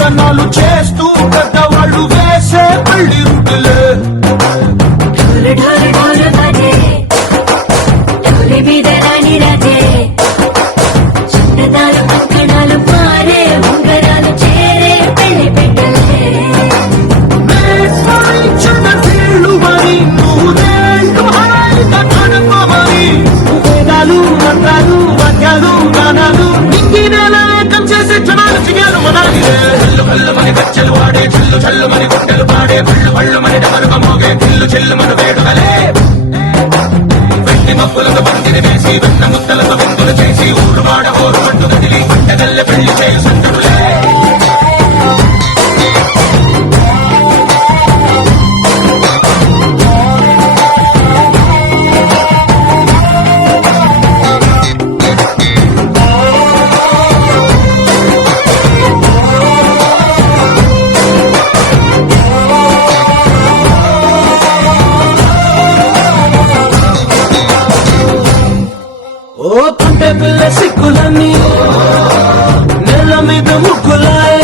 ప్రయత్నాలు చేస్తూ పెద్దవాళ్ళు వేసే పల్లి రుటులే గచ్చలు వాడే చెల్లు చెల్లు మని గుండెలు పాడే పళ్ళు పళ్ళు మని డమరుగ మోగే చిల్లు చెల్లు మన వేడుకలే వెండి మబ్బులతో బంతిని వేసి వెన్న ముద్దలతో విందులు చేసి ఊరు వాడ ఊరు పట్టు కదిలి పంటగల్లె పెళ్లి చేయు సంటులే పిల్ల సిక్కులన్నీ నెల మీద ముగ్గులాయ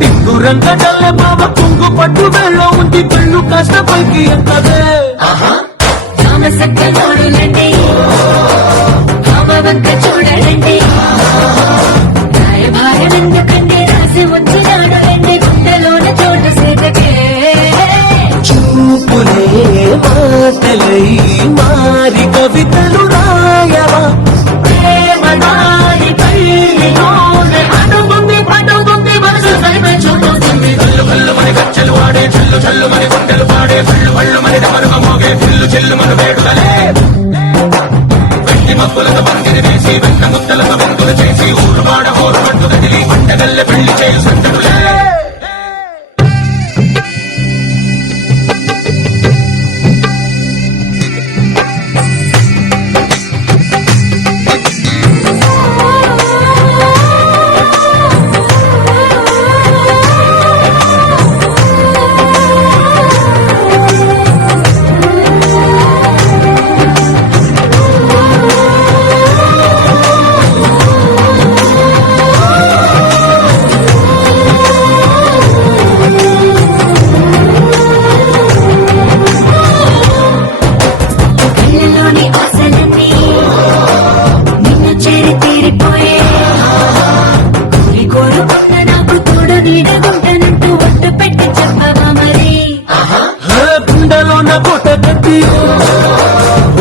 టిక్కు రంగడల్లె బాబ కుంగు పట్టు వెళ్ళో ఉంది పెళ్ళు కాస్త పైకి ఎక్కదే చూపులే మాటలై మారి కవితలు రాయవా గచ్చలు వాడే చెల్లు చెల్లు మని గుండెలు పాడే పళ్ళు పళ్ళు మని డమరుగ మోగే చిల్లు చెల్లు మన వేడుకలే వెండి మబ్బులతో బంతిని వేసి వెన్న ముద్దలతో విందులు చేసి ఊరు వాడ ఊరు పట్టు కదిలి పంటగల్లె పెళ్లి చేయు సంటులే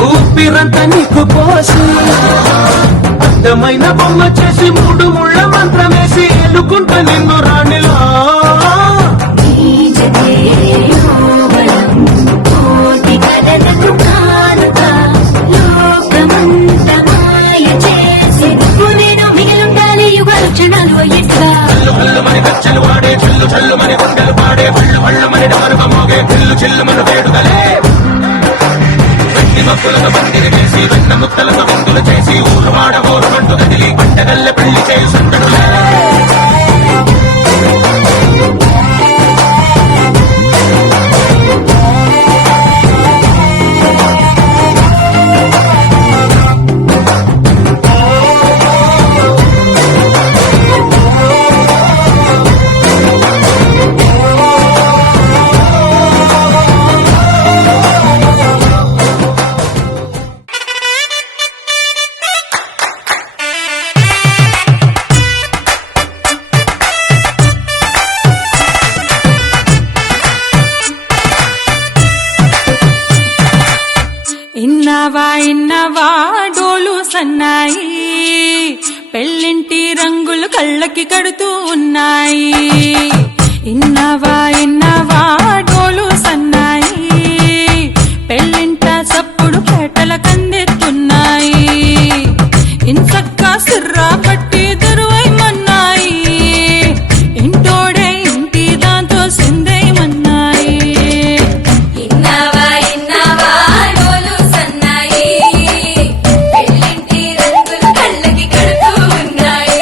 ఊపిరంతా నీకు పోసి అందమైన బొమ్మ చేసి మూడు ముళ్ళ మంత్రమేసి ఎన్నుకుంటా నిన్ను రాణిలా గచ్చలు వాడే చెల్లు చెల్లు మని గుండెలు పాడే పళ్ళు పళ్ళు మని డమరుగ మోగే చిల్లు చెల్లు మన వేడుకలే వెండి మబ్బులతో బంతిని వేసి వెన్న ముద్దలతో విందులు చేసి ఊరు వాడ ఊరు పట్టు కదిలి పంటగల్లె పెళ్లి చేయు సంటులే కళ్ళకి కడుతూ ఉన్నాయి. ఇన్నవా ఇన్నవా డోలు సన్నాయి, పెళ్ళింట చప్పుడు పేటల కందెత్తున్నాయి. ఇంచక్క సిర్రా పట్టి దరువైమన్నాయి, ఇంటోడే ఇంటి దాంతో సిందేయమన్నాయి. ఇన్నవా ఇన్నవా డోలు సన్నాయి, పెళ్ళింటి రంగులు కళ్ళకి కడుతూ ఉన్నాయి.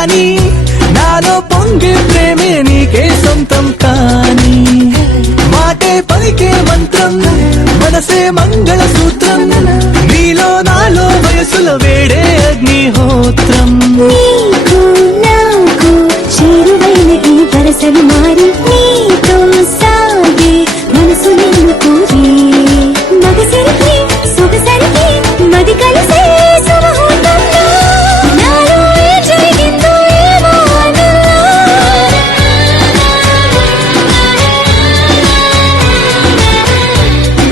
రాని నాలో పొంగే ప్రేమే నీకే సొంతం కాని మాటే పలికే మంత్రం మనసే మంగళ సూత్రం నీలో నాలో వయసుల వేడే అగ్నిహోత్రం నీకు నాకు చేరువైన ఈ వరసలు మారి నీతో సాగే మనసు నిన్ను కోరి మగసరికి సొగసరికి మది కలిసే సుముహూర్తంలో నాలో ఏ జరిగిందో ఏమో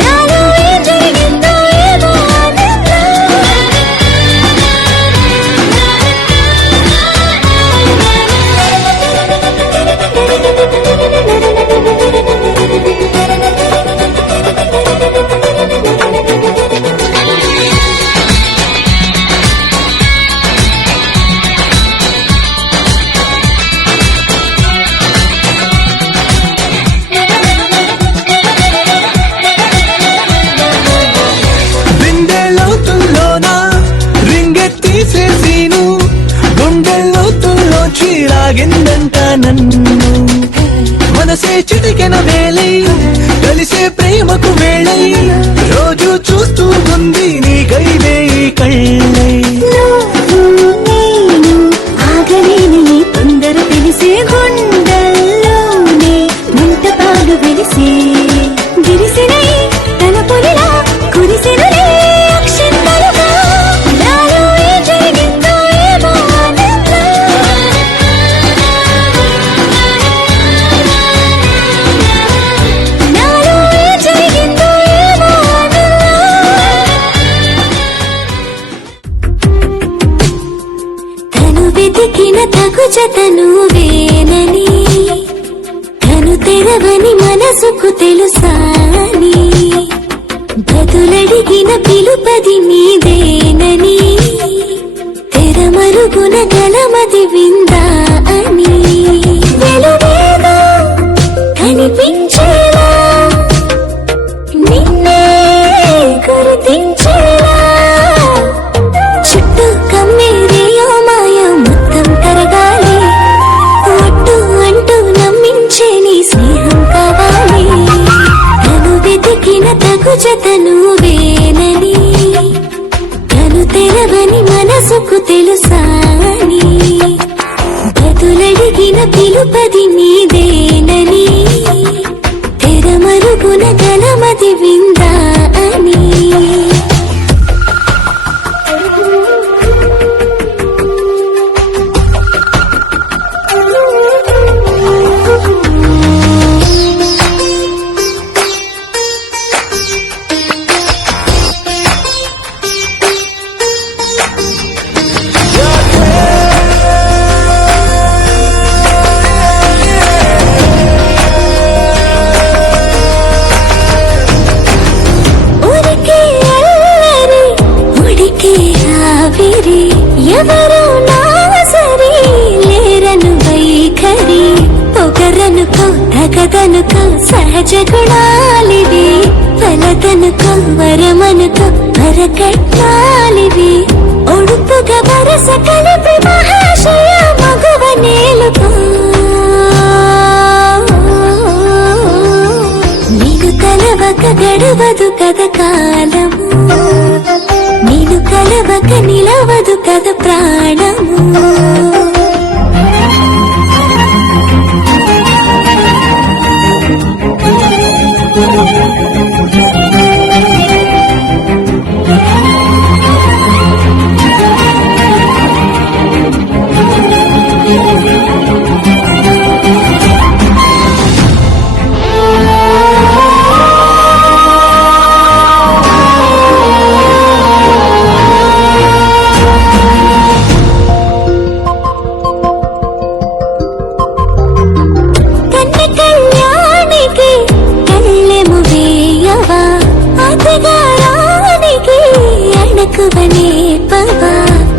నాలో ఏ జరిగిందో ఏమో బిందెలోతుల్లోనా రింగెత్తీసేసీను గుండెల్లోతుల్లోంచి లాగిందంట నన్ను మనసే చిటికెన వేలై కలిసే ప్రేమకు వేళై రోజు చూస్తూ ఉంది నీకైదే ఈ కళ్ళై నువ్వు నేను ఆగలేని ఈ తొందర తెలిసే గుండెల్లోనే మంటపాలు వెలిసే విరిసినై తన పొలిలా కురిసినలే అక్షంతలుగా నాలో ఏ జరిగిందో ఏమో నాలో ఏ జరిగిందో ఏమో తను వెతికిన తగు జతను వేనని తను తెరవని మనసుకు తెలుసాని బదులడిగిన పిలుపది నీదేనని తెరమరుగున గలమది విందా అని వెలువేగా కనిపించేలా నిన్నే గుర్తించేలా చుట్టూ కమ్మేరియో మాయ మొత్తం కరగాలి ఒట్టు అంటూ నమ్మించే నీ స్నేహం కావాలి తను వెతికిన తగు జతను వేనని తను తెరవని మనసుకు తెలుసాని బదులడిగిన పిలుపది నీదేనని తెరమరుగున గలమది విందా అని ఉరికి అల్లరి ఉడికి ఆవిరి ఎవరు నా సరి లేరను వైఖరి పొగరనుకో తగదనుకో సహజ గుణాలివి ఫలదనుకో వరమనుకో వరకట్నాలివి ఒడుపుగా వరస కలిపి మహాశయ మగువ నేలుకో నీకు కలవక గడవదు కథ కాలము నీను కలవక నిలవదు కథ ప్రాణము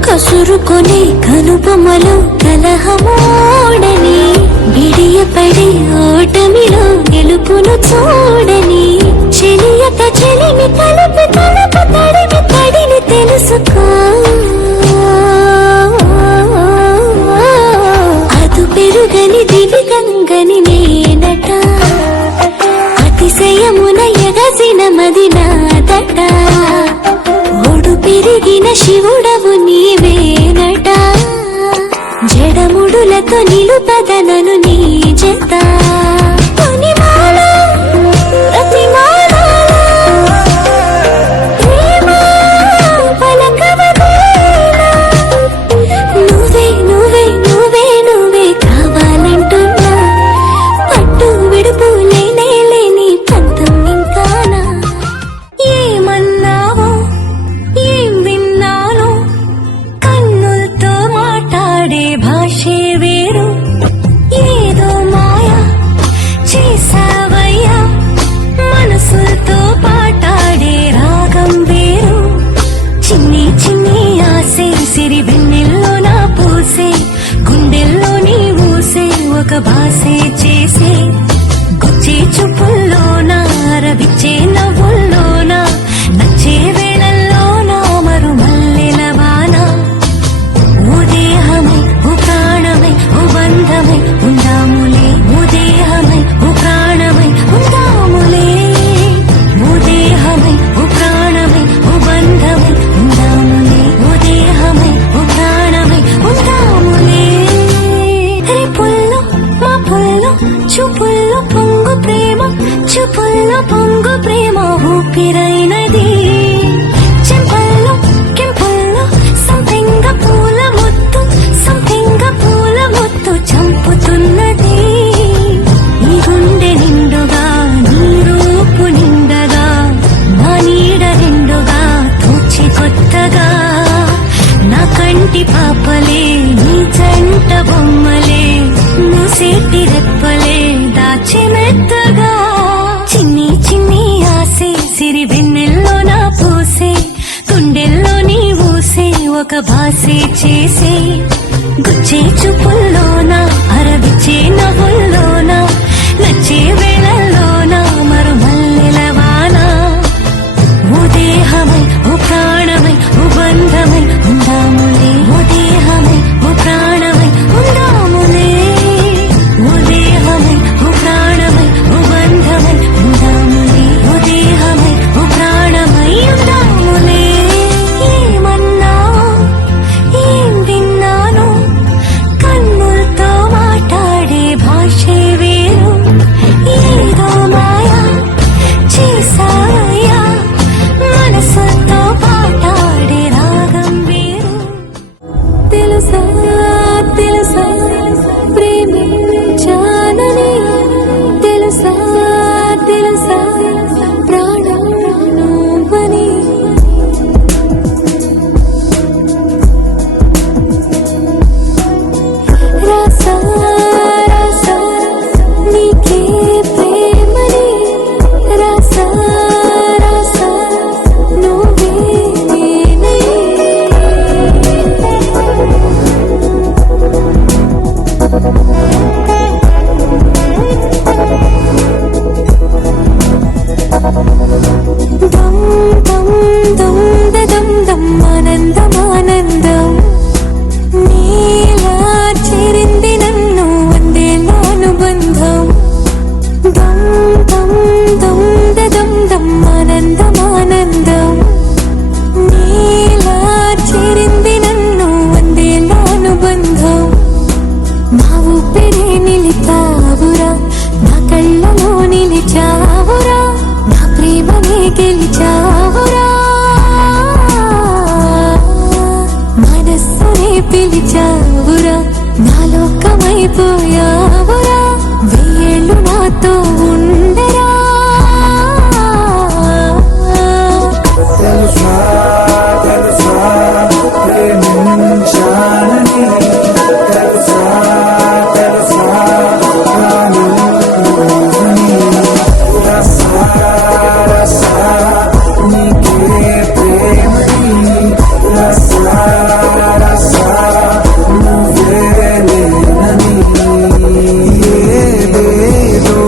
కసురుకొని కనుబొమ్మలో కలహమోడని బిడియపడి ఓటమిలో గెలుపును చూడని చెలియత చెలిమి తలుపు తలుపు తడిమి తడిని తెలుసుకో ఎరుగని దివి గంగని నేనట అతిశయమున ఎగసిన మది నాదట ఒడు పెరిగిన శివుడవు నీవేనట జడముడులతో నిలుపదనను నీ జత కొనిమాల, ప్రతిమాల, ప్రేమ పలకవదేలా. నువ్వే నువ్వే నువ్వే నువ్వే కావాలంటున్నా పట్టు విడుపు లేనే లేని పంతం ఇంకానా ఏమన్నావో ఏం విన్నానో కన్నులతో మాట్లాడే భాషే వేరు ఏదో మాయా చేసావయ్యా మనసులతో పాటాడే రాగం వేరు చిన్ని చిన్ని ఆసే సిరి వెన్నెల్లో నా పూసే గుండెల్లో నీ ఊసే ఒక భాసే చేసే గుచ్చే చూపుల్లోన రవిచ్చే నవ్వుల్లోన నచ్చే వేళల్లోన మరు మల్లెల వాన ఓ దేహమై ఓ ప్రాణమై ఓ బంధమై ఉందాములే ఓ దేహమై ఓ ప్రాణమై ఉందాములే ఓ దేహమై ఓ ప్రాణమై ఓ బంధమై ఉందాములే ఓ దేహమై ఓ ప్రాణమై ఉందాములే రేపుల్లో మా పుల్లో చూపుల్లో పొంగు ప్రేమ చూపుల్లో పొంగు ప్రేమ ఊపిరైనది చెంపల్లో కెంపల్లో సంపెంగ పూల ముత్తు సంపెంగ పూల ముత్తు చంపుతున్నది ఈ గుండె నిండుగా నీ రూపు నిండగా నా నీడ నిండుగా తూచి కొత్తగా నా కంటి పాపలే నీ జంట బొమ్మలే మూసేటి రెప్పలే దాచి మెత్తగా చిన్ని చిన్ని ఆసే సిరి వెన్నెల్లో నా పూసే గుండెల్లో నీ ఊసే ఒక భాసే చేసే గుచ్చే చూపుల్లోన అరవిచ్చే నవ్వుల్లోన నచ్చే వేళల్లోన మరు మల్లెల వాన ఓ దేహమై ఓ ప్రాణమై ఓ బంధమై ఉందాములే ఓ దేహమై ఓ ప్రాణమై ఉందాములే ఓ దేహమై ఓ ప్రాణమై ఓ బంధమై ఉందాములే ఓ దేహమై ఓ ప్రాణమై ఉందాములే ఏమన్నావో ఏం విన్నానో కన్నులతో మాట్లాడే భాషే వేరు ఏదో మాయా చేసావయ్యా మనసుతో పాటాడే రాగం వేరు తెలుసా తెలుసా ప్రేమించానని తెలుసా తెలుసా ప్రాణం నువ్వని రాసా రాసా నీకే ప్రేమని రాసా రాసా నువ్వే నేనే దం దం దం దం దం ఆనందం ఆనందం నీలా చేరింది నన్ను వందేళ్ళ అనుబంధం దం దం దం దం దం ఆనందం ఆనందం నీలా చేరింది నన్ను వందేళ్ళ అనుబంధం నా ఊపిరే నిలిపావురా నా కళ్ళలో నిలిచావురా నా ప్రేమనే గెలిచావురా మనస్సునే పిలిచావురా నా లోకమైపోయావురా వెయ్యేళ్ళు నాతో ఉండరా తెలుసా తెలుసా ప్రేమించానని తెలుసా తెలుసా ప్రాణం నువ్వని రసా రసా నీకే ప్రేమని రసా రసా నువ్వే నేనని ఏదేదో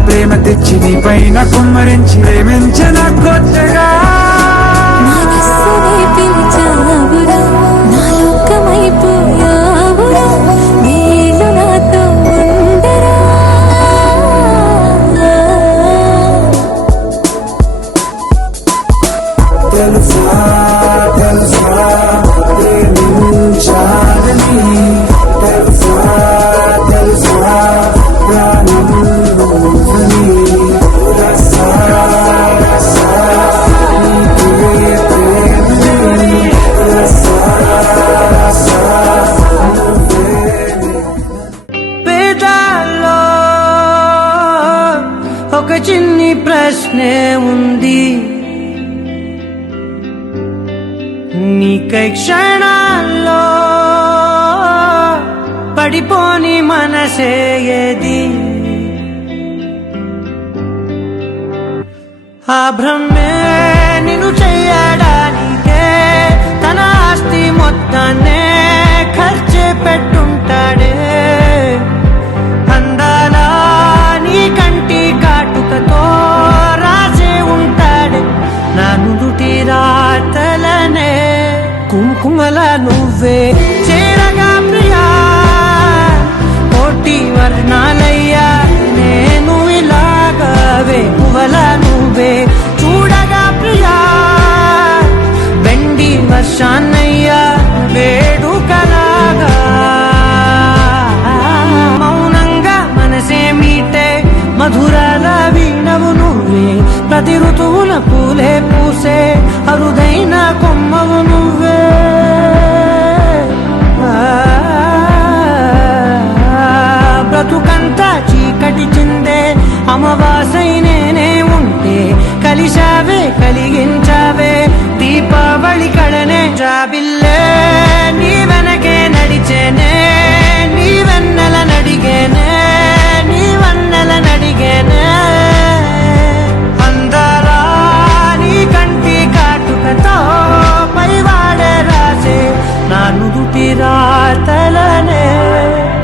ప్రేమ తెచ్చి నీ పైన కుమ్మరించి ప్రేమించిన కొత్తగా మనస్సునే పిలిచావురా నా లోకమైపోయావురా నీళ్ళు నాతో ఉండరా తెలుసా తెలుసా ప్రేమించాలని తెలుసా తెలుసా ప్రాణం నువ్వని రసా రసా నీకే ప్రేమని రసా రసా పేదాల్లో ఒక చిన్ని ప్రశ్నే ఉంది నీకై క్షణాల్లో పడిపోని మనసే ఏది ఆ భ్రమే నిన్ను చెయ్యడానికే తన ఆస్తి మొత్తాన్నే ఖర్చు పెట్టుంటాడే అందాలా నీ కంటి కాటుకతో రాసే ఉంటాడే నా నుదుటి రాతలనే కుంకుమల నువ్వే చేరగా ప్రియా కోటి వర్ణాలయ్యా నేను ఇలాగవే పువ్వల నువ్వే చూడగా ప్రియా వెండి వర్షాన్నయ్యా వేడుకలాగా మౌనంగా మనసే మీటే మధురాల వీణవు నువ్వే ప్రతి ఋతువుల పూలే పూసే అరుదైన కొమ్మవు నువ్వే బ్రతుకంతా చీకటి చిందే అమావాసై నేనే ఉంటే కలిశావే కలిగించావే దీపావళి కళనే జాబిల్లే నీ వెనకే నడిచేనే నీ వెన్నెల నడిగేనే నీ వన్నెల నడిగేనే అందాలా నీ కంటి కాటుకతో పైవాడే రాసే నా నుదుటి రాతలనే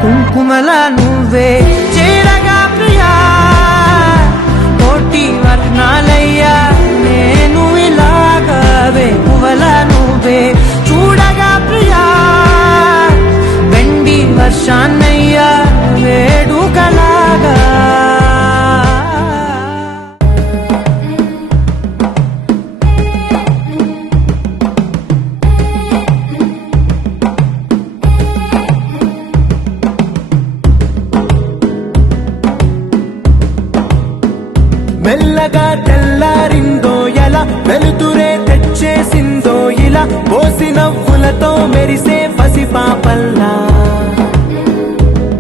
కుంకుమల నువ్వే చేరగా ప్రియా కోటి వర్ణాలయ్యా నేను ఇలాగవే పువ్వల నువ్వే చూడగా ప్రియా వెండి వర్షాన్నయ్యా వేడుకలాగా మెల్లగా తెల్లారిందో ఎలా వెలుతురే తెచ్చేసిందో ఇలా పోసి నవ్వులతో మెరిసే పసిపాపల్లా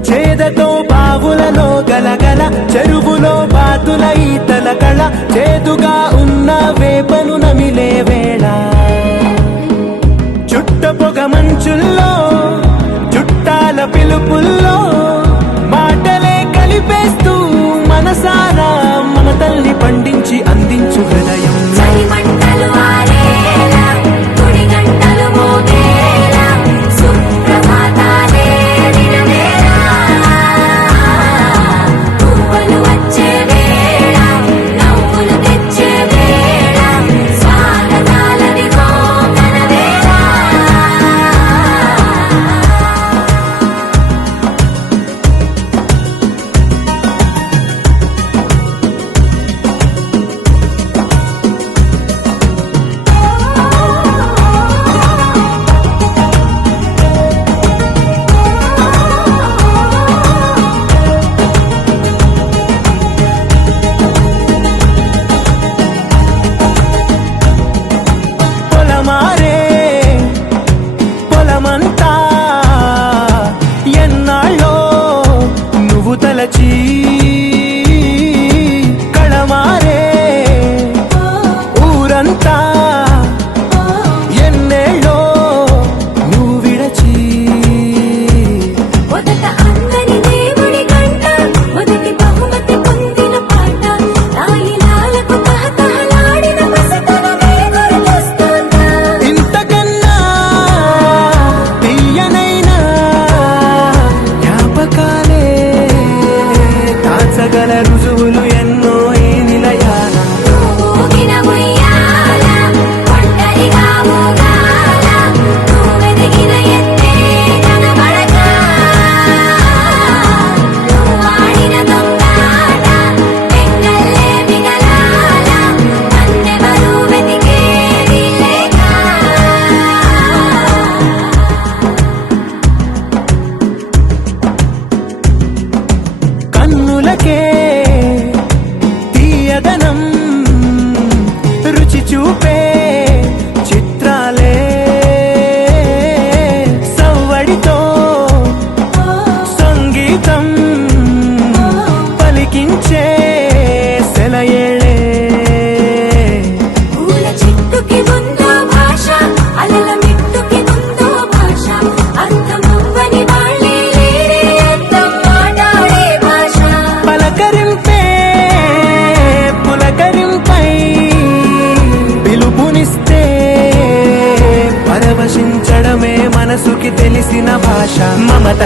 చేదతో బావులలో గలగల చెరువులో బాతుల ఈతల కళ చేదుగా ఉన్న వేపను నమిలే వేళ చుట్ట పొగ మంచుల్లో చుట్టాల పిలుపుల్లో మాటలే కలిపేస్తూ మనసారా మమతల్ని పండించి అందించు హృదయం చలిమంటలు ఆరేలా గుడి గంటలు మోగేలా సుప్రభాతాలే దినవేళ పువ్వులు వచ్చే వేళ నవ్వులు తెచ్చే వేళ స్వాగతాలని కోకన వేళ పొలమారే పొలమంతా ఎన్నాళ్ళో నువ్వు తలచి కళమారే ఊరంతా ఎన్నేళ్ళో నువ్వు విడచి మొదట అందని దేవుడి గంట మొదటి బహుమతి పొందిన పాట తాయిలాలకు తహతహలాడిన మసతనమే గుర్తొస్తుందా ఇంతకన్నా తీయనైనా జ్ఞాపకాలే దాచగల రుజువులు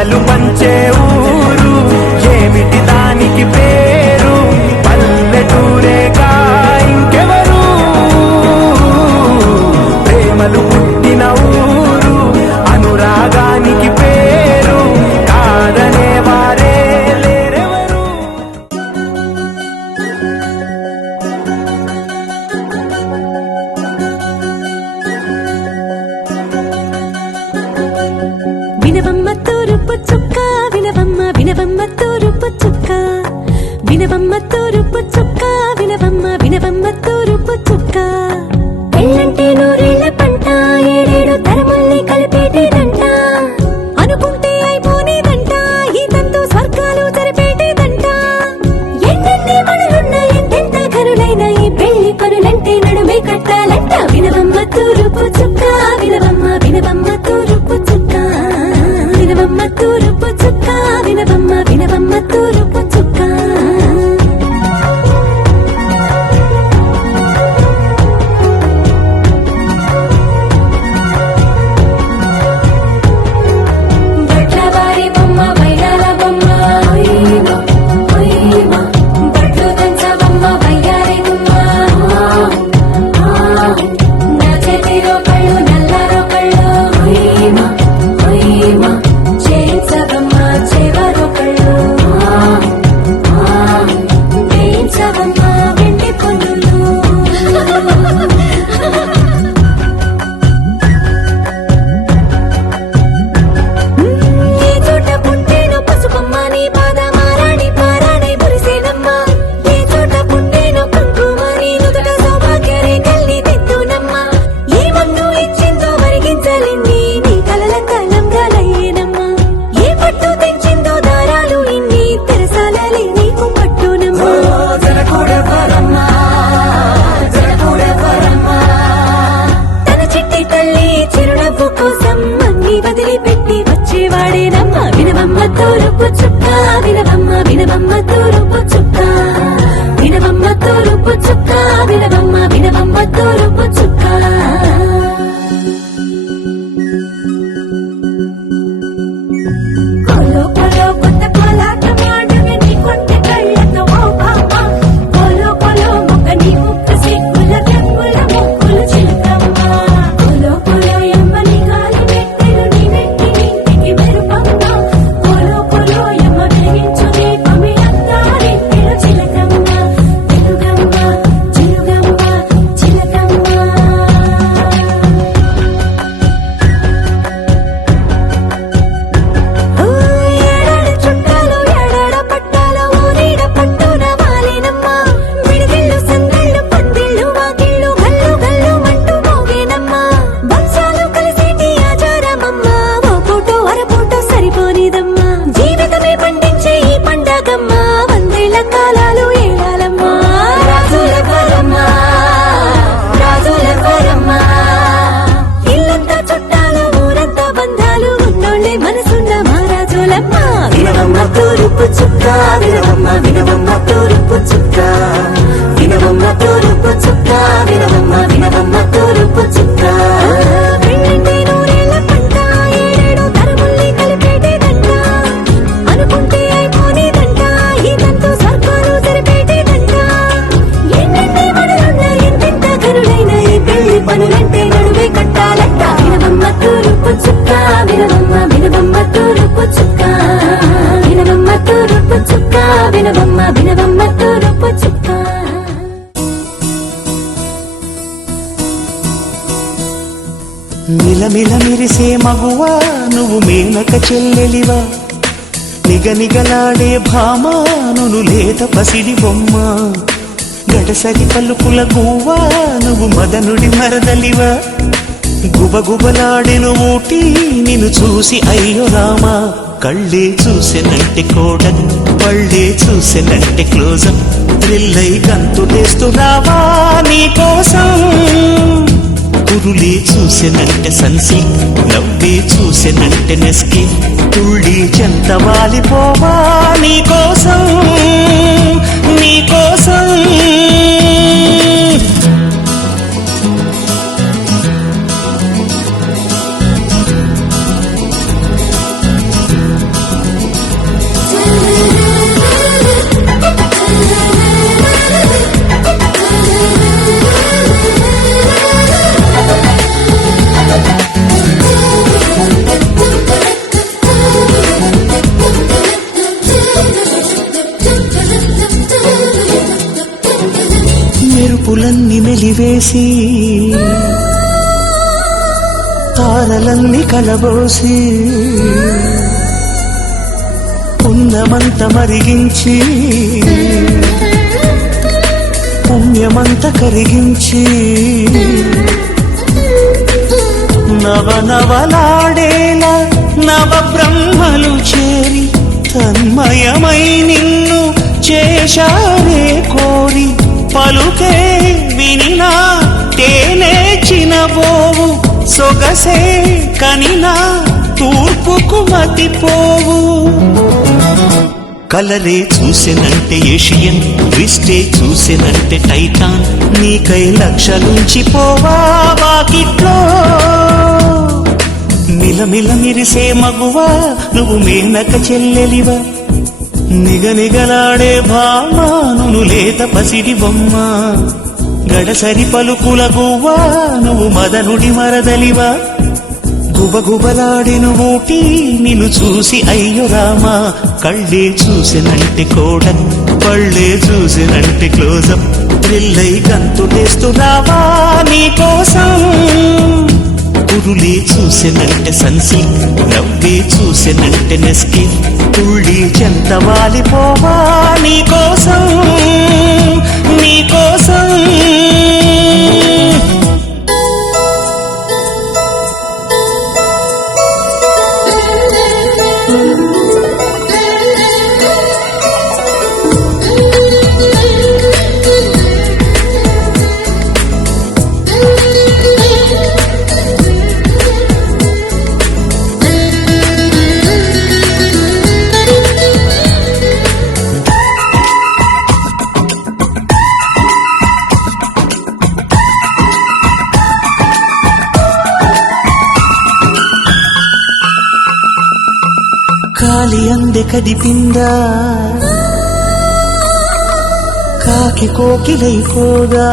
పంటలు పంచే ఊరు ఏమిటి దానికి పేరు పల్లెటూరేగా ఇంకెవరు ప్రేమలు పుట్టిన ఊరు అనురాగానికి పేరు కాదనే వారే లేరెవరు. వినవమ్మ తూరుపు చుక్క వినవమ్మ వినవమ్మ తూరుపు చుక్క వినవమ్మ తూరుపు చుక్క వినవమ్మ వినవమ్మ తూరుపు చుక్క పెళ్ళంటే నూరేళ్ల పంట ఏడేడు తరముల్ని కలిపేటేదంట అనుకుంటే అయిపోనేదంట ఈ తంతు స్వర్గాలు జరిపేటేదంట ఎన్నెన్ని పనులున్నా ఎంతెంత కరులైన ఈ పెళ్లి పనులంటే నడుమే కట్టాలంట వినవమ్మ తూరుపు చుక్క వినవమ్మ వినవమ్మ తూరుపు చుక్క వినవమ్మ తూరుపు చుక్క వినవమ్మ వినవమ్మ తూరుపు చుక్క బట్లవారి బొమ్మ వైరాల బొమ్మ ఓయ్ బట్లు దంచవమ్మ వయ్యారి గుమ్మ నా చేతిలో కళ్ళు నల్లారో కళ్ళు చేయించవమ్మ చేవారో కళ్ళు వేయించవమ్మ వెండి పనులు ఏ చోట పుట్టేనో పసుపమ్మ నీ బాధ మారాణి పారాణి మురిసేనమ్మ ఏ చోట పుట్టేనో కుంకుమ నీ నుదుట సౌభాగ్య రేఖల్ని దిద్దునమ్మ ఏ మన్ను ఇచ్చిందో వరిగించలేని నీ కలల కాలంగా లయ్యేనమ్మ ఏ పట్టు తెచ్చిందో దారాలు ఇన్ని తెరసాలలే నీకు పట్టునమ్మ తన చిట్టి తల్లి చిరునవ్వు కోసం అన్ని వదిలిపెట్టి వచ్చేవాడేనమ్మ వినవమ్మ తూరుపు చుక్క వినవమ్మ వినవమ్మ తూరుపు చుక్క వినవమ్మ తూరుపు చుక్క వినవమ్మ వినవమ్మ తూరుపు చుక్క కొలో కొలో కొత్త కోలాటం ఆడవే నీ కొంటె కళ్ళతో ఓ బామ్మ కొలో కొలో మొక్క నీ ముక్క సిగ్గుల గెంగుల ముక్కులు చిలకమ్మ కొలో కొలో ఎమ్మని గాలి మెట్టెలు నీ నెట్టి నింటికి మెరుపమ్మ కొలో కొలో ఎమ్మ వెలిగించు దీపమి అత్తారింటిలో చిలకమ్మ చిలుగమ్మ చిలుగమ్మ చిలకమ్మ ఏడాడ చుట్టాలు ఏడాడ పట్టాలు ఊరీడ పట్టున వాలినమ్మ విడిదిళ్ళు సందిళ్ళు పందిళ్ళు వాకిళ్ళు గల్లు గల్లు అంటూ మోగేనమ్మ వంశాలు కలిసేటి ఆచారమమ్మ ఓ పూటో అరపూటో సరిపోనిదమ్మ జీవితమే పండించే ఈ పండగమ్మ వందేళ్ల కాలాలు ఏడాలమ్మ రాజుల వరమ్మ రాజుల వరమ్మ ఇల్లంతా చుట్టాలు ఊరంతా బంధాలు ఉన్నోళ్ళే మనసున్న మహారాజులమ్మ వినవమ్మ తూరుపు చుక్క వినవమ్మ వినవమ్మ తూరుపు చుక్క వినవమ్మ తూరుపు చుక్క వినవమ్మ వినవమ్మ తూరుపు చుక్క పెళ్ళంటే నూరేళ్ల పంట ఏడేడు తరముల్ని కలిపేటేదంట అనుకుంటే అయిపోనేదంట ఈ తంతు స్వర్గాలు జరిపేటేదంట ఎన్నెన్ని పనులున్నా ఎంతెంత కరులైన ఈ పెళ్లి పనులంటే నడువే కట్టాలంట వినవమ్మ తూరుపు చుక్క వినవమ్మ వినవమ్మ తూరుపు చుక్క వినవమ్మ తూరుపు చుక్క వినవమ్మ వినవమ్మ తూరుపు చుక్క మిలమిల మిరిసే మగువా నువ్వు మేనక చెల్లెలివా నిగనిగలాడే భామా నువ్వు లేత పసిడి బొమ్మ గడసరి పలుకుల గువ్వా నువ్వు మదనుడి మరదలివా గుబగుబలాడెను ఊటి నిన్ను చూసి అయ్యో రామా కళ్ళే చూసెనంటే కోడలు పళ్ళే చూసెనంటే క్లోజప్ థ్రిల్లై గంతులేస్తున్నావా నీ కోసం కురులే చూసెనంటే సన్సిల్క్ నవ్వే చూసెనంటే నెస్కి తుళ్ళి చెంత వాలిపోవా నీ కోసం నీ కోసం మెరుపులన్నీ మెలివేసి తారలన్నీ కలబోసి పుణ్యమంత మరిగించి పుణ్యమంత కరిగించి నవనవలాడేలా నవ బ్రహ్మలు చేరి తన్మయమై నిన్ను చేశారే కోరి పలుకే వినినా తేనే చినబోవు సొగసే కనినా తూర్పుకు మతిపోవు కలరే చూసెనంటే ఏషియన్ ట్విస్టే చూసెనంటే టైటాన్ నీకై లక్షలుంచి పోవా వాకిట్లో మిలమిల మిరిసే మగువా నువ్వు మేనక చెల్లెలివా నిగనిగలాడే భామాను లేత పసిడి బొమ్మ గడసరి పలుకుల గువ్వా నువ్వు మదనుడి మరదలివా గుబగుబలాడిను ఊటి నిన్ను చూసి అయ్యో రామా కళ్ళే చూసినంటే కోడన్ పళ్ళే చూసినంటే క్లోజప్ థ్రిల్లై గంతులేస్తున్నావా నీకోసం కురులే చూసినంటే సన్సిల్క్ నవ్వే చూసినంటే నెస్కిన్ తుళ్ళి చెంత వాలిపోవా నీకోసం నీకోసం కాలి అందే కదిపిందా కాకి కోకిలైపోదా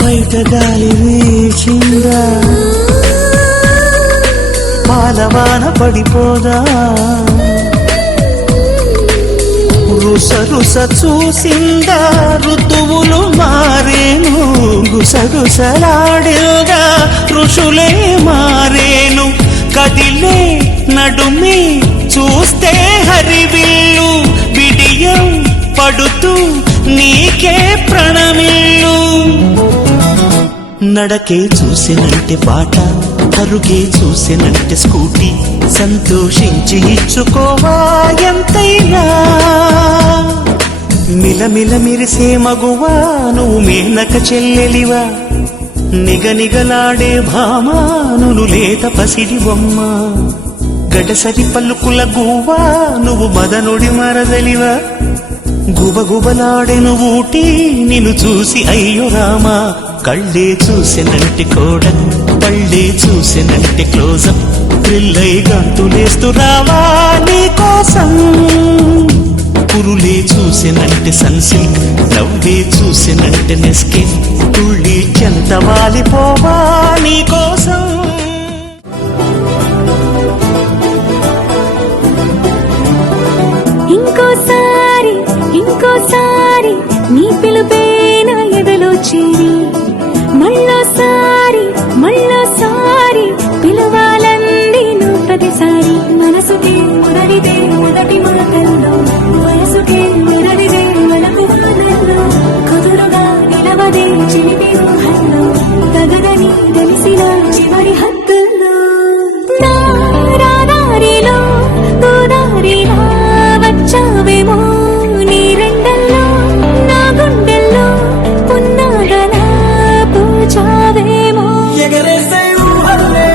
బయట గాలి వీచిందా పాలవాన పడిపోదా రుస రుస చూసిందా ఋతువులు మారేను గుసగుసలాడేదా ఋషులే మారేను కదిలే నడుమి చూస్తే హరివిల్లు బిడియం పడుతూ నీకే ప్రణమిల్లు నడకే చూసినంటే బాట పరుగే చూసినంటే స్కూటీ సంతోషించి ఇచ్చుకోవా ఎంతైనా మిలమిల మిరిసే మగువా నువ్వు మేనక చెల్లెలివా నిగనిగలాడే భామాను లేత పసిడి బొమ్మ గడసరి పలుకుల గువ్వా నువ్వు మదనుడి మరదలివా గుబగుబలాడెను ఊటి నిన్ను చూసి అయ్యో రామా కళ్ళే చూసినంటే కోడన్ పళ్ళే చూసినంటే క్లోజప్ థ్రిల్లై గంతులేస్తూ రావా నీకోసం కురులే చూసినంటే సన్సిల్క్ నవ్వే చూసినంటే నెస్కిన్ తుళ్ళి చెంత వాలిపోవా నీకోసం ఇంకోసారి ఇంకోసారి నీ పిలుపే నా ఎదలో చేరి మళ్ళోసారి మళ్ళోసారి పిలవాలంది నువ్వు ప్రతిసారి మనసుకే మొదటిదే మొదటి మాటల్లో వయసుకే మొదటిదే మనకు వాదల్లో కుదురుగా నిలవదే చిలిపి ఊహల్లో తగదని తెలిసిన చివరి హద్దుల్లో నా రాదారిలో గోదారిలా వచ్చావేమో నీ రెండల్లో నా గుండెల్లో పున్నాగలా పూచావేమో ఎగరేసే ఊహల్లే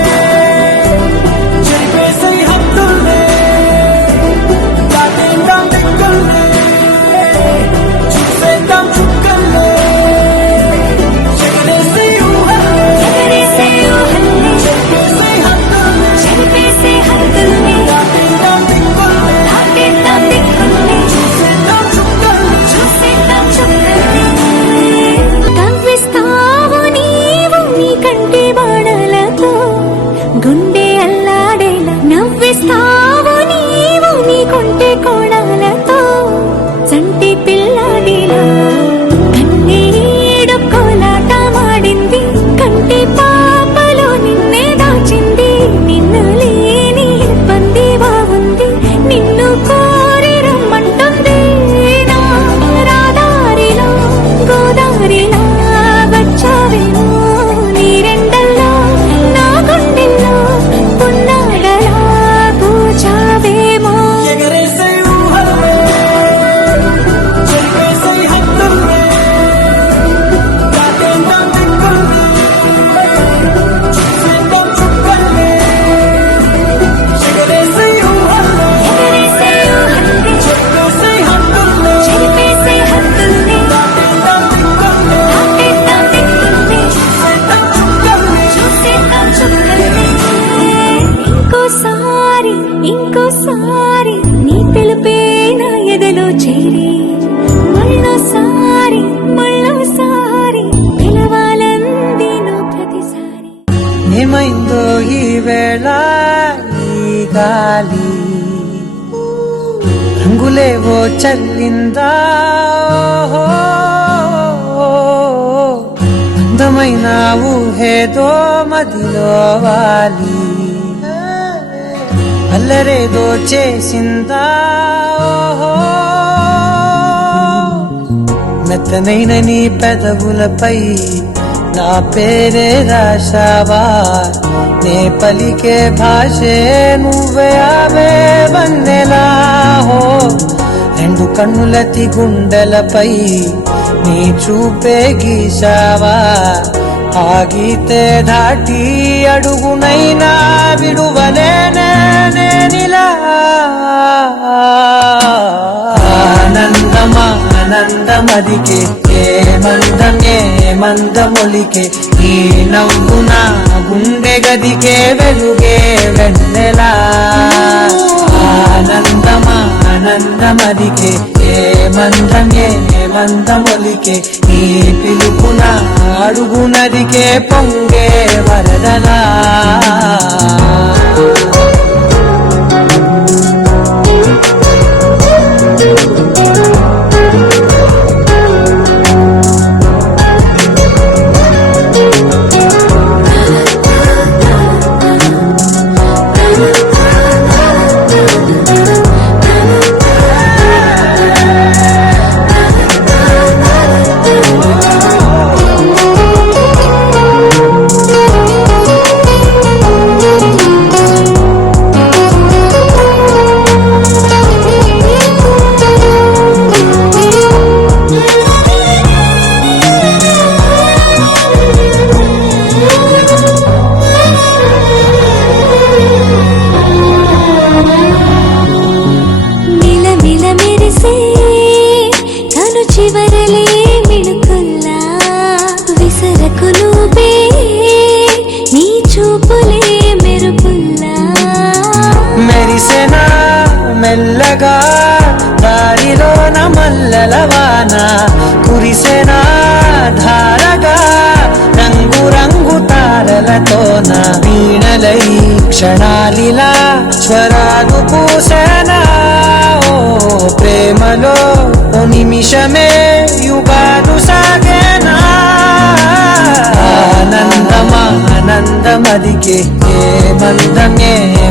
చెరిపేసే హద్దుల్లే చేరి మళ్ళోసారి పిలవాలందిను ప్రతిసారి. ఏమైందో ఈ వేళ ఈ గాలి రంగులేవో చల్లిందా అందమైన ఊహేదో మదిలో వాలి అల్లరేదో చేసిందా మెత్తనైన నీ పెదవులపై నా పేరే రాశావా నే పలికే భాషే నువ్వే ఆవే వన్నెలా హో రెండు కన్నులతి గుండెలపై నీ చూపే గీశావా ఆగితే దాటి అడుగునైనా విడువలేనే నేనిలా ఆనందమదికే ఏ మందమొలికే ఈ నవ్వు నా గుండె గదికే వెలుగే వెన్నెలా ఆనందమదికే ఏ మందమొలికే ఈ పిలుపున అడుగునదికే పొంగే వరదలా మెల్లగా దారిలోన మల్లెలవాన కురిసెనా ధారగా రంగు తారలతోన వీణలై క్షణాలిలా స్వరాలు పూసెనా ఓ ప్రేమలో ఓ నిమిషమే యుగాలు సాగేనా ఆనందమదికే ఏ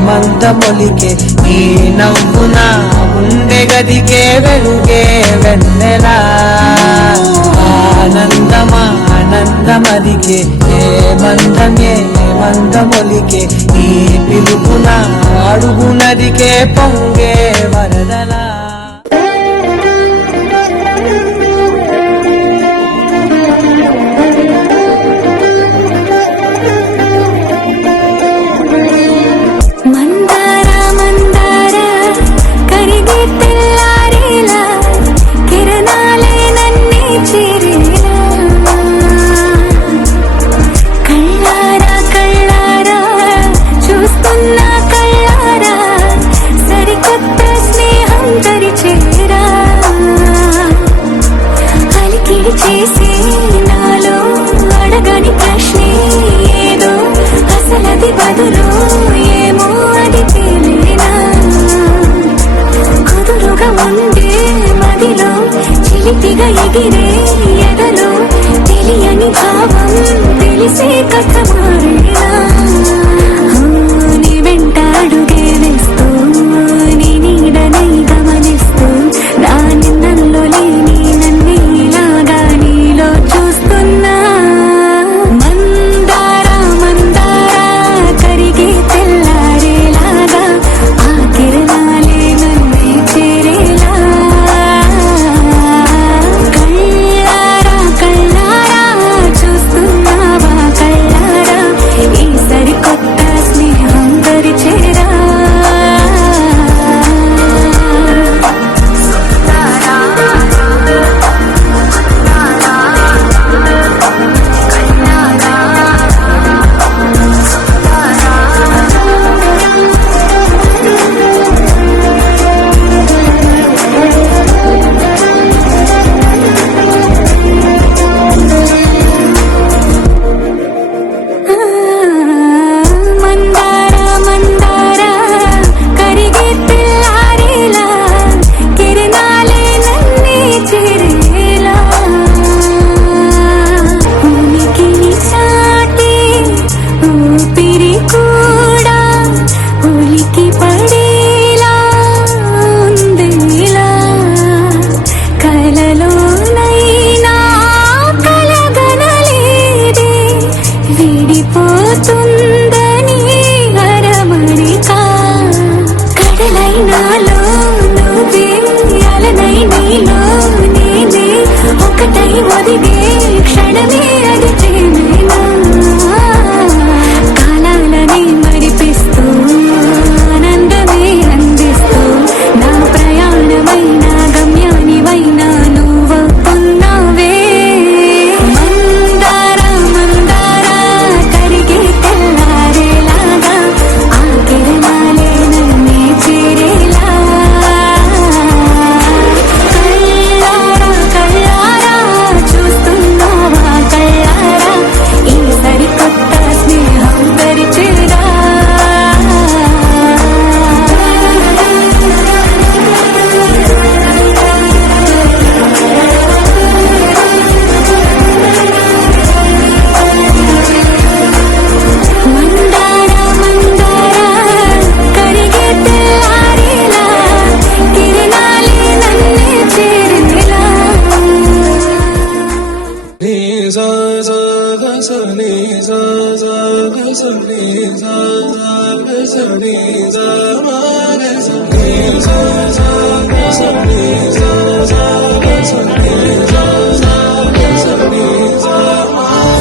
మందమొలికే ఈ నవ్వు నా గుండె గదికే వెలుగే వెన్నెలా ఆనందమదికే ఏ మందమొలికే ఈ పిలుపున అడుగునదికే పొంగే వరదలా ఎగిరే ఎదలో తెలియని భావం తెలిసే కథ మారేనా నీ వెంట అడుగే వేస్తూ నీ నీడనై గమనిస్తూ నా నిన్నల్లో లేని నన్ను ఇలాగా నీలో చూస్తున్నా మందారా కరిగే తెల్లారేలాగా ఆ కిరణాలే నన్ను చేరేలా కళ్ళారా చూస్తున్నావా కళ్ళారా ఈ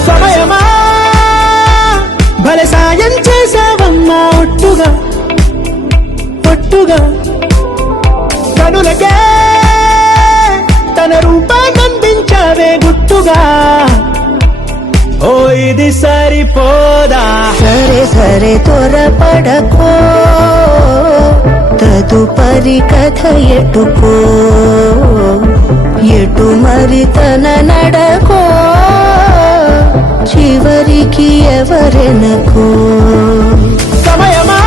సమయమా భలే సాయం చేసావమ్మా ఒట్టుగా ఒట్టుగా కనులకే తన రూపాన్నందించావే గుట్టుగా ఓ ఇది సరిపోదా సరే సరే త్వరపడకో తదుపరి కథ ఎటుకో ఎటు మరి తన నడకో చివరికి ఎవరెనకో సమయమా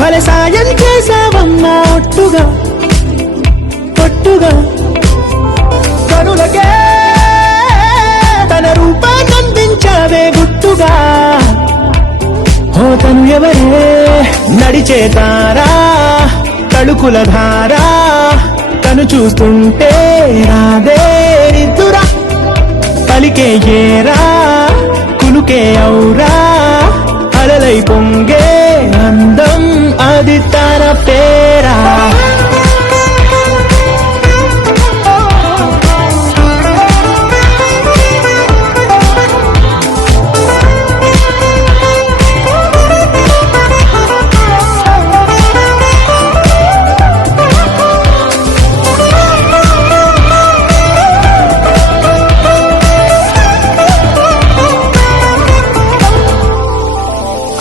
భలే సాయం చేసావమ్మా ఒట్టుగా ఒట్టుగా కనులకే తన రూపాన్నందించావే గుట్టుగా ఓ తను ఎవరే నడిచే తారా తళుకుల ధారా తను చూస్తుంటే రాదే నిద్దురా పలికే ఏరా కులుకే ఔరా అలలై పొంగే అందం అది తన పేరా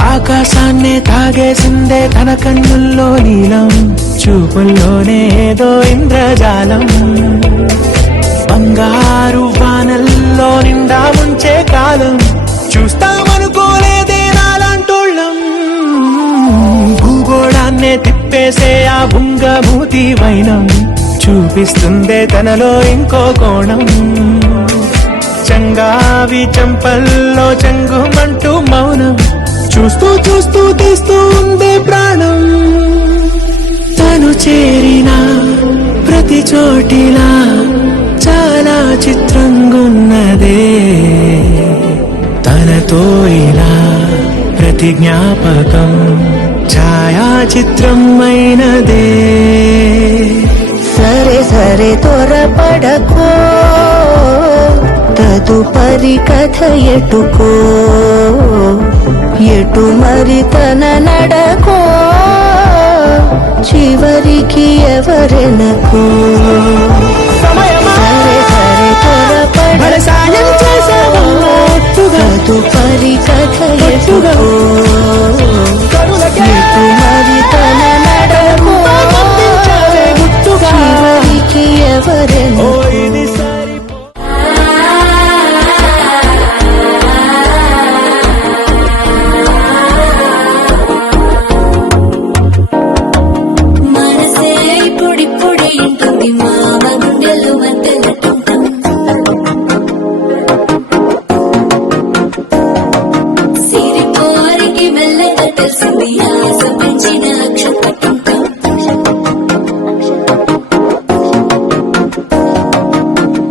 ఆకాశాన్నే తాగేసిందే తన కన్నుల్లో నీలం చూపుల్లోనే ఏదో ఇంద్రజాలం బంగారు వానల్లో నిండా ముంచే కాలం చూస్తామనుకోలేదే నాలాంటోళ్ళం భూగోళాన్నే తిప్పేసే ఆ భుంగమూతి వైనం చూపిస్తుందే తనలో ఇంకో కోణం చంగావి చంపల్లో చెంగుమంటూ మౌనం చూస్తూ చూస్తూ తీస్తూ ఉందే ప్రాణం తను చేరిన ప్రతి చోటిలా చాలా చిత్రంగున్నదే తనతో ఇలా ప్రతి జ్ఞాపకం ఛాయాచిత్రం అయినదే సరే సరే త్వరపడకో తదుపరి కథ ఎటుకో ఎటు మరి తన నడకో చివరికి ఎవరెనకో సరే సరే త్వరపడకో తదుపరి కథ ఎటుకో ఎటు మరి తన నడకో చివరికి ఎవరెనకో మనసే ఇప్పుడిప్పుడే ఇంటుంది మామ గుండెలు మధ్యలటం సిరిపోరికి మెల్లగా తెలిసింది ఆశ పెంచిన అక్షతటం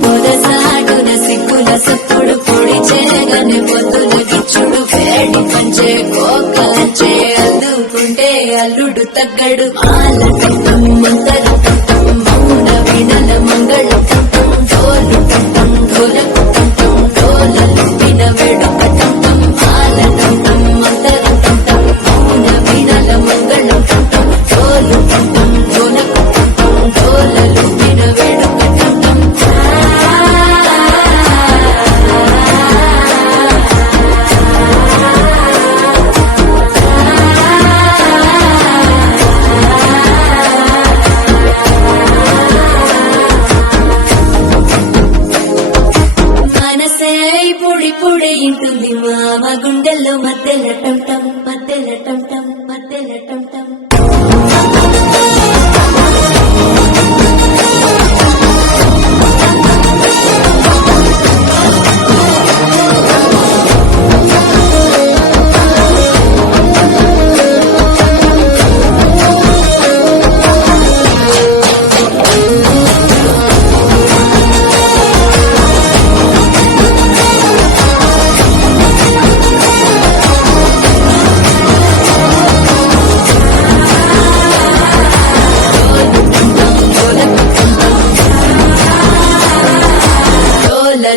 పొదసాటున సిగ్గుల సప్పుడు పొడి చేయగానే పొద్దుల గిచ్చుడు వేడి పంచే కోకంచే అందుకుంటే అల్లుడు తగ్గడు ఆలటం మంతర టం మౌన వినల మంగళ టం డోలు టం డోలకు టం డోలలు విన వేడుక టం ఆలటం మంతర టం మౌన వినల మంగళ టం డోలు టం డోలకు టం డోలలు విన వేడుక టం మనసే ఇప్పుడిప్పుడే ఇంటుంది మామ గుండెల్లో మధ్యలటం టం మధ్యలటం టం మధ్యలటం టం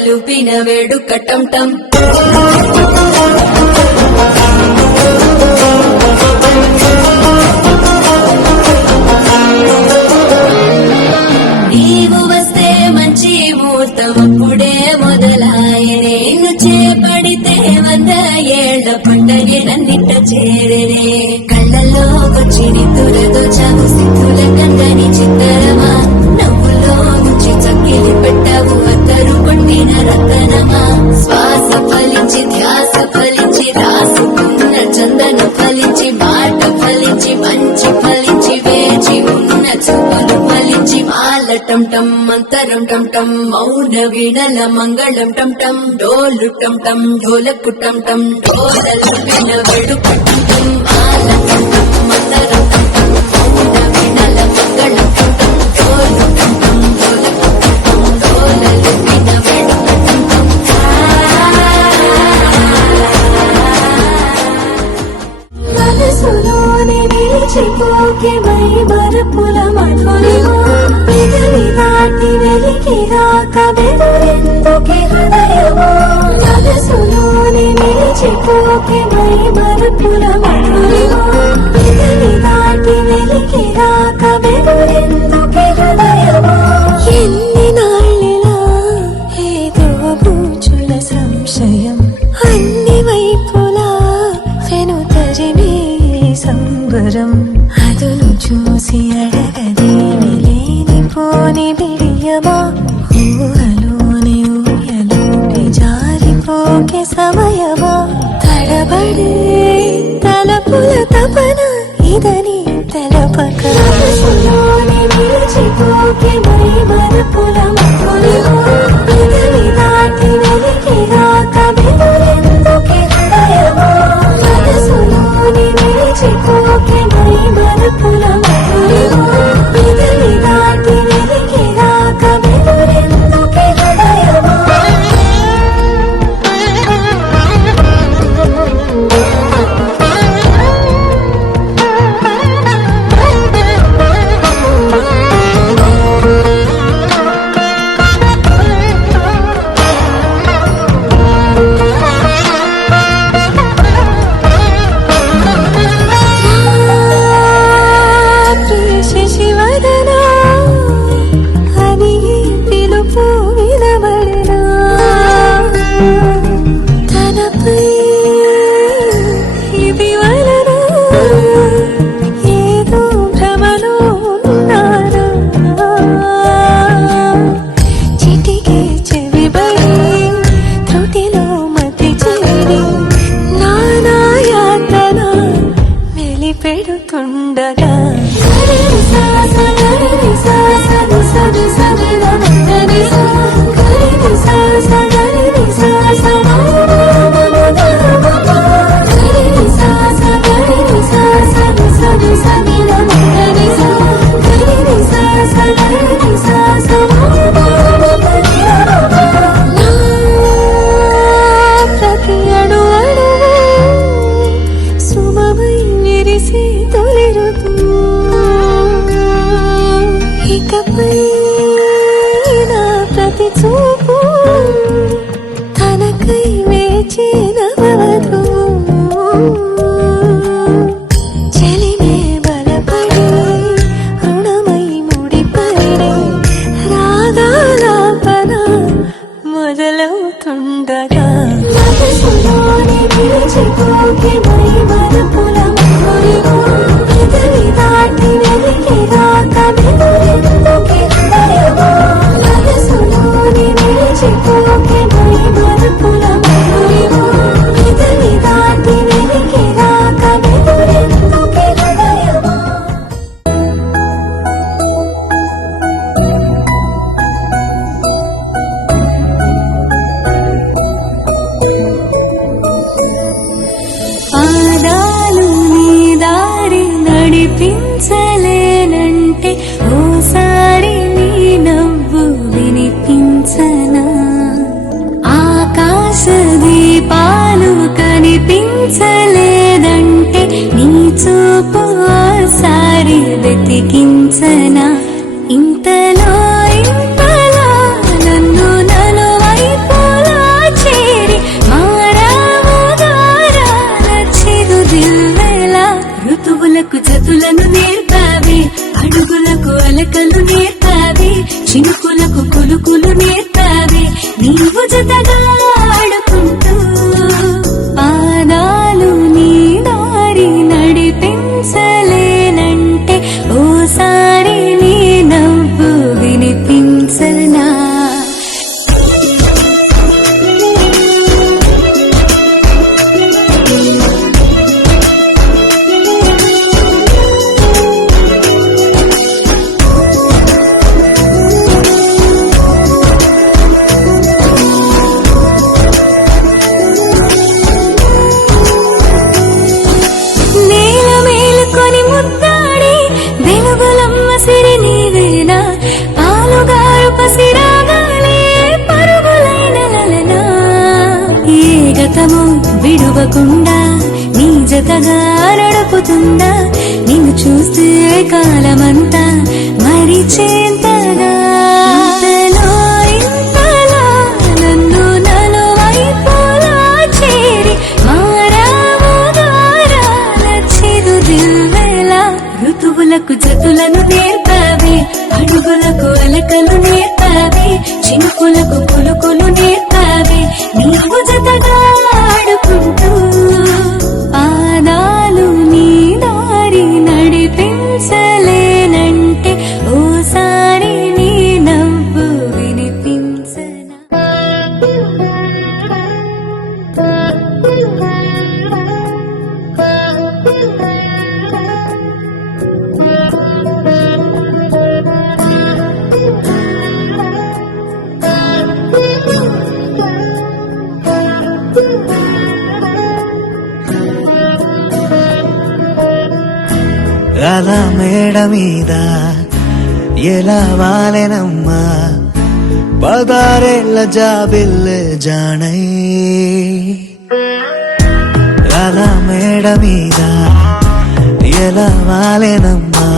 లూపిన వేడుక టం టం నీవు వస్తే మంచి ముహూర్తం అప్పుడే మొదలాయనే నిన్ను చేపడితే 100 ఏళ్ల పండగే నన్నిట్ట చేరనే కళ్ళల్లో వచ్చి నిద్దురదో చావు సిద్ధుల కందని చిత్తరమా నవ్వులో ముంచి చక్కిలి పెట్టావు అత్తరు కొట్టిన రతనమా శ్వాస ఫలించి ధ్యాస ఫలించి రాసుకున్న చందన ఫలించి మాట ఫలించి మంచి ఫలించి వేచి ఉన్న చూపులు ఫలించి మాల టం టం మంతరం టం టం మౌన వీణల మంగళం టం టం డోలు టం టం ఢోలకు టం టం డోలలు విన వేడుక టం టం మాల టం టం మంతరం టం టం మౌన వీణల మంగళం టం టం డోలు టం టం ఢోలకు టం టం డోలలు విన వేడుక టం టం మనసులోని నిలిచిపోకే మై మరపుల మధురిమా పెదవి దాటి వెలికి రాక బెదురెందుకే హృదయమా మనసులోని నిలిచిపోకే మై మరపుల మధురిమా పెదవి దాటి వెలికి రాక బెదురెందుకే హృదయమా ఎన్ని నాళ్ళిలా ఏదో బూచుల సంశయం అన్ని వైపులా వెనుతరిమే సంబరం అదును చూసి అడగదేమి లేనిపోని బిడియమా ఊహలోని ఊయలోని జారిపోకే సమయమా తడబడే తలపుల తపన ఇదని తెలపక మనసులోని నిలిచిపోకే మై మరపుల మధురిమా పెదవి దాటి వెలికి రాక బెదురెందుకే హృదయమా మనసులోని నిలిచిపోకే మై మరపుల మధురిమా పెదవి దాటి వెలికి రాక బెదురెందుకే హృదయమా శశివదనా అని పిలుపు వినబడనా తనపై ఇది వలన ఏదో భ్రమలో ఉన్నారా చిటికే చెవిబడి త్రుటిలో మతి చేరి నానాయాతన వెలిపెడుతుండగా ప్రతి అణు అణువు సుమమై విరిసి తొలి ఋతువు ఇకపై నా ప్రతి చూపు తనకై వేచి నవవధువు చెలిమే బలపడి రుణమై ముడిపడి రాగాలాపన మొదలవుతుండగా మనసులోని నిలిచిపోకే మై మరపుల మధురిమా పెదవి దాటి వెలికి రాక బెదురెందుకే హృదయమా మనసులోని నిలిచిపోకే మై మరపుల మధురిమా పెదవి దాటి వెలికి రాక బెదురెందుకే హృదయమా పాదాలు నీ దారి నడిపించలేనంటే ఓసారి నీ నవ్వు వినిపించనా ఆకాశ దీపాలు కనిపించలేదంటే నీ చూపు ఓసారి వెతికించనా ఇంతలో ఇంతలో నన్ను నలువైపు చినుకులకు అలకలు నేర్తావే చినుకులకు కులుకులు నేర్తావే నీవు జతగా ఆడుకుంటూ పాదాలు నీ దారి నడిపించలేనంటే ఓసారి నీ నవ్వు వినిపించనా నేల మేలుకొని ముద్దాడి వెలుగులమ్మ సిరి నీవేనా పాలుగారు పసిరాగాలే పరుగులైన లలనా ఏ గతము విడువకుండా నీ జతగా నడుపుతుందా నిన్ను చూస్తే కాలమంతా మరిచేంతగా ఇంతలో ఇంతలా నన్ను నలువైపులా చేరి మారావుగారాల చిరు దిల్వెలా ఋతువులకు జతులను నేర్పావే అడుగులకు అలకలు నేర్పావే చినుకులకు కులుకులు నేర్పావే నీవు జతగా ఆడుకుంటూ పాదాలు నీ దారి నడిపించలేనంటే ఓసారి నీ నవ్వు వినిపించనా అలా మేడ మీద ఎలా వాలెనమ్మా పదారేళ్ల జాబిల్లె జానై అలా మేడ మీద ఎలా వాలెనమ్మా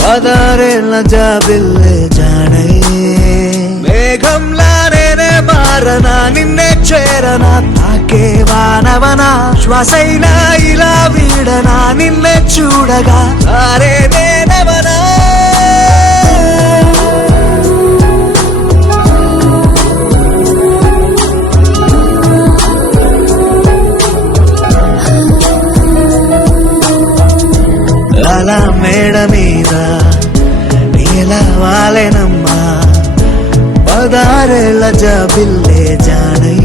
పదారేళ్ల జాబిల్లె జానై మేఘంలా నేనే మారనా నిన్నే చేరనా తాకే వానవనా శ్వాసైనా ఇలా వీడనా నిన్నే చూడగా సారే నేనవనా అలా మేడ మీద ఎలా వాలెనమ్మా పదారేళ్ల జాబిల్లే జానై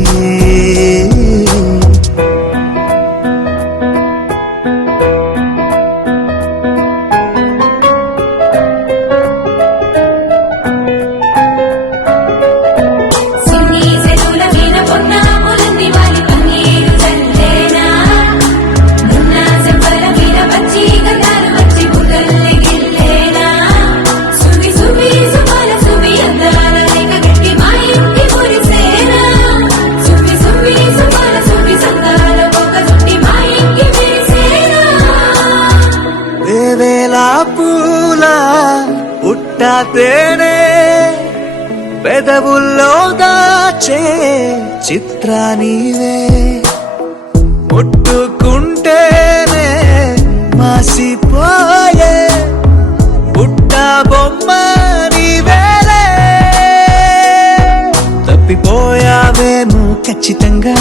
సిన్ని సెనుల వీణ పొన్నాములన్నీ వాలి పన్నీరు చల్లేనా మున్న సెంపల వీణ వచ్చి గంధాలు వచ్చి బుగ్గల్ని గిల్లేనా సువి సువి సుమల సువి అందాల రేఖ గట్టి మా ఇంటి మురిసేనా సువి సువి సుమల సువి సందాల ఒక చుట్టి మా ఇంటి విరిసేనా వేవేలా పూల పుట్టా తేనే పెదవుల్లో దాచే చిత్ర నీవే ముట్టుకుంటేనే మాసిపోయే పుట్ట బొమ్మ నీవేలే తప్పిపోయావేమో ఖచ్చితంగా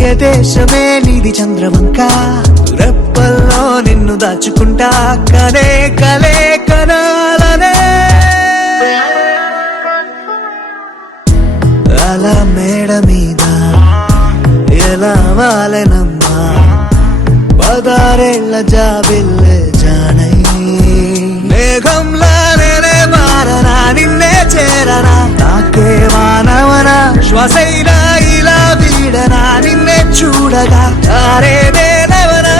ఏ దేశమే నీది చంద్రవంక రెప్పల్లో నిన్ను దాచుకుంటా కనే కలే కనాలనే అలా మేడ మీద ఎలా వాలెనమ్మా పదారేళ్ల జాబిల్లె జానై మేఘంలా నేనే మారనా నిన్నే చేరనా తాకే వానవనా శ్వాసైనా ఇలా వీడనా నిన్నే చూడగా తారే నేనవనా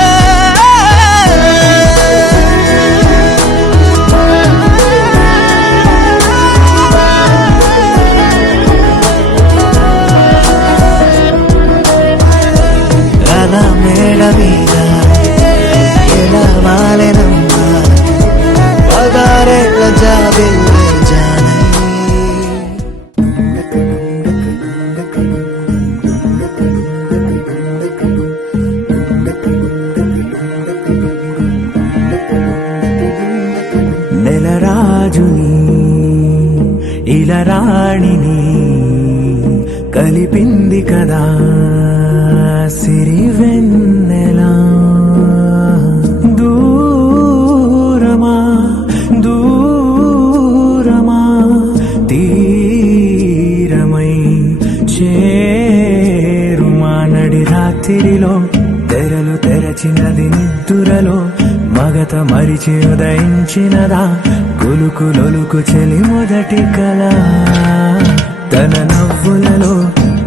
రాజుని ఇలా రాణిని కలిపింది కదా సిరి వెన్నెలా. దూరమా దూరమా తీరమై చేరుమా నడి రాత్రిలో తెరలు తెరచినది నిద్దురలో మగత మరిచి ఉదయించినదా కులుకులొలుకు చెలి మొదటి కళ. తన నవ్వులలో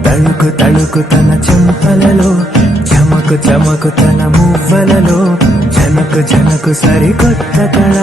తళుకు తళుకు తన చెంపలలో చమకు చమకు తన మువ్వలలో జనకు జనకు సరికొత్త కళ.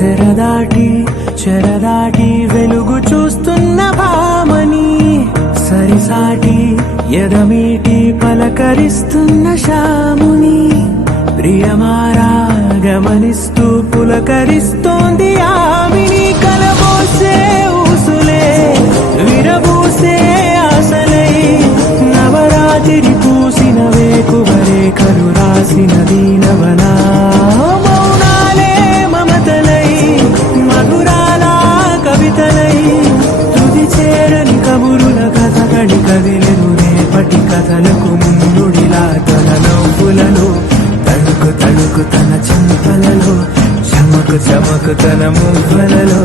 తెరదాటి చెరదాటి వెలుగు చూస్తున్న భామని సరిసాటి ఎదమీటి పలకరిస్తున్న శాముని ప్రియమారా గమనిస్తూ పులకరిస్తోంది ఆవిని. కలబోసే ఊసులే విరబూసే ఆశలై నవరాత్రి పూసిన వేకువరే కలు రాసిన దీనవనా. మౌనాలే మమతలై మధురాల కవితలై తుది చేరని కబురుల కథ కడి కదిలెను రేపటి కథలకు ముందుడిలా. తన నవ్వులలో తడుకు తడుకు తన చెంపలలో చమకు చమకు తన మువ్వలలో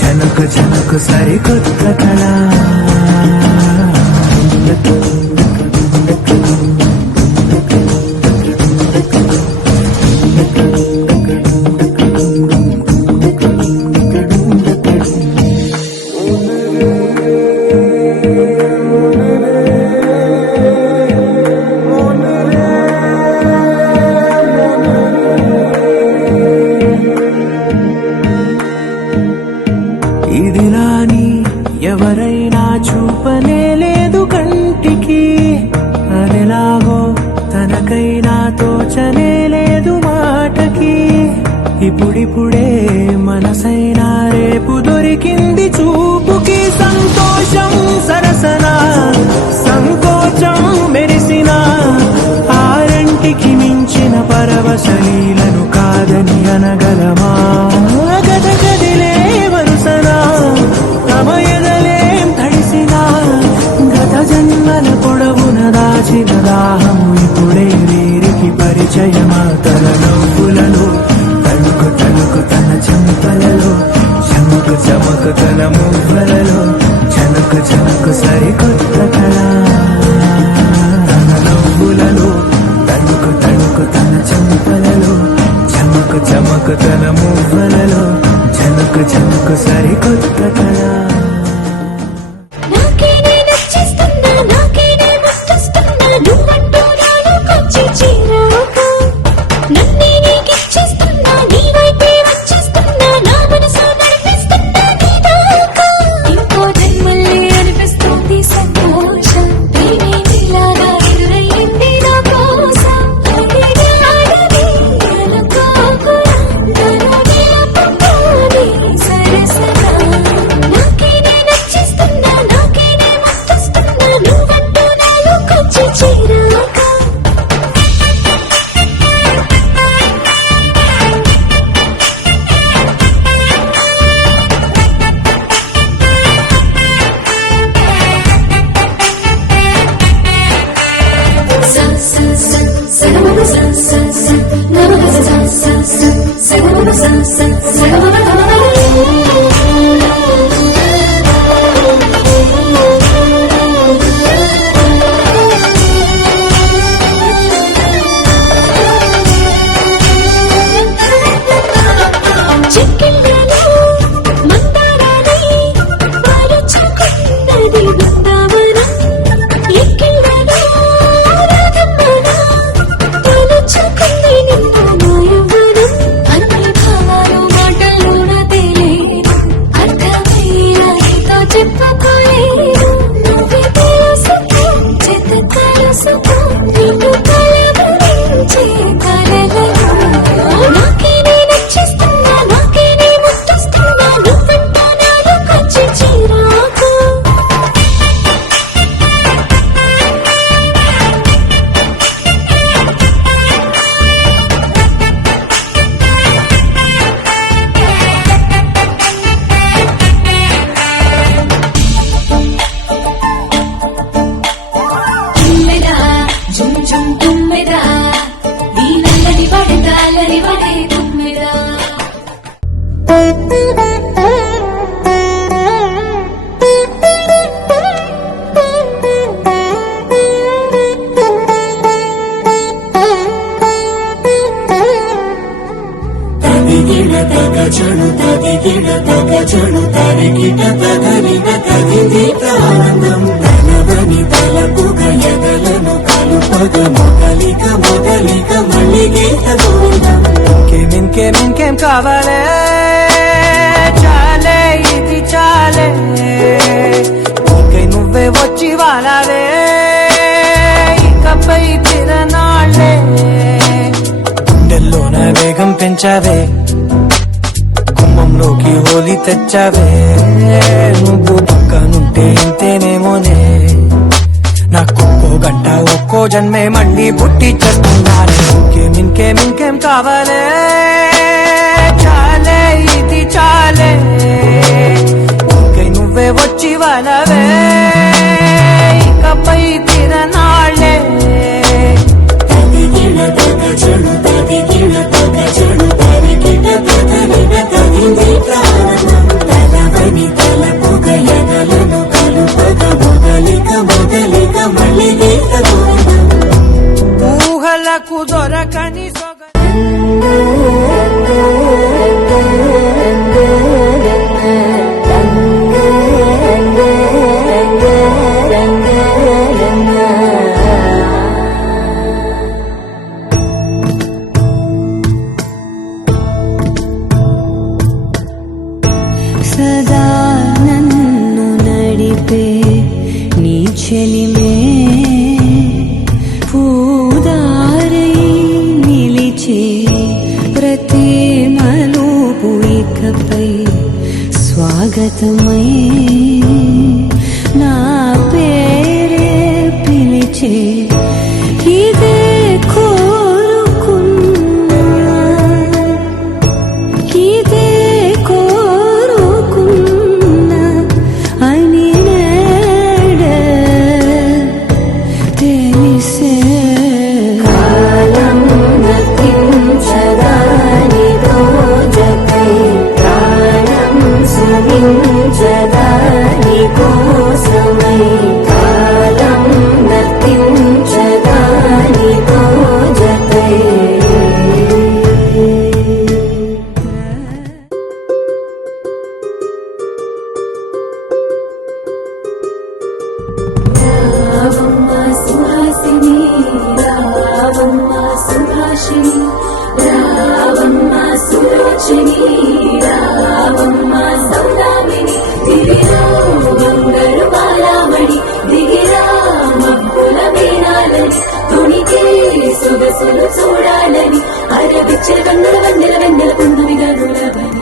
జనకు జనకు సరికొత్త కళ. ఇదిలాని ఎవరైనా చూపనే లేదు కంటికి అదెలాగో తనకైనా తోచనే లేదు మాటకి. ఇప్పుడిప్పుడే మనసైనా రేపు దొరికింది చూపుకి. సంతోషం సరసన సంకోచం మెరిసిన ఆరంటికి మించిన పరవశలీలను కాదని అనగలమా. గద గదిలే వరుసనా తమ ఎదలేం తడిసినా గత జన్మల పొడవున దాచిన దాహము ఇప్పుడే వీరికి పరిచయమా. తన నవ్వులలో తణుకు తణుకు తన చెంపలలో చమకు చమకు తన మువ్వలలో జనకు జనకు సరికొత్త కళ. తన నవ్వులలో తణుకు తణుకు తన చెంపలలో చమకు చమకు తన మువ్వలలో జనకు జనకు సరికొత్త కళ. నాకే నే నచ్చేస్తున్నా నాకే నే ముచ్చస్తున్నా నువ్వంటూ నాలోకొచ్చి చేరాక నన్నే నీకిచ్చేస్తున్నా నీ వైపే వచ్చేస్తున్నా నా మనసు నడిపిస్తున్నా నీ దాకా. ఇంకో జన్మల్లే అనిపిస్తుంది సంతోషం ప్రేమే నీలాగా ఎదురయ్యింది నా కోసం. అడిగి ఆడది అనుకోకురా తను నిలబడ్డాది సరసగా. నాకే చెడు తరిగిట తగలిన తగిది ప్రాణం తనవని తలపుగ ఎదలను కలుపగ మొదలిక మొదలిక మళ్ళీ గీత గోవిందం. ఇంకేం కావాలే చాలే ఇది చాలే ఇంకై నువ్వే వచ్చి వాలావే ఇకపై తిరనాళ్ళే గుండెల్లోన వేగం పెంచావే కుమ్మంలోకి హోలీ తెచ్చావే నువ్వు పక్కనుంటే ఇంతేనేమోనే నాకొక్కో గంట ఒక్కో జన్మే మళ్ళీ పుట్టి చేస్తున్నానే. ఇంకేం కావాలే చాలే ఇది చాలే ఇంకై నువ్వే వచ్చి వాళ్ళవే ఇకపై తిరనాళ్ళే తదిగిన తగ చెడు తదిగిన తగ చెడు తరిగిన తగలిన తగింది ప్రాణం తలవని తలపుగ ఎదలను కలుపగ మొదలిక మొదలిక మళ్ళీ గీత గోవిందం. ఊహలకు దొరకని సదా నన్ను నడిపే నీ చెలిమే పూదారై నిలిచే ప్రతి మలుపు ఇకపై స్వాగతమై నా పేరే పిలిచే ఇదే కోరుకున్నా ఇదే కోరుకున్నా అని నేడే తెలిసే కాలం గతించదాని రోజకై ప్రాణం సువించదాని కోసమై కాలం గతించదాని రోజకై రావమ్మ సుహాసిని రావమ్మ సుభాషిణి రావమ్మ సులోచని రావమ్మ సౌదామిని దిగిరా బంగారు బాలామణి దిగిరా మబ్బుల వీణాలని తుణికే సొగసులు చూడాలని అరవిచ్చే వెన్నెల వెన్నెల వెన్నెల పున్నమిగా గులబని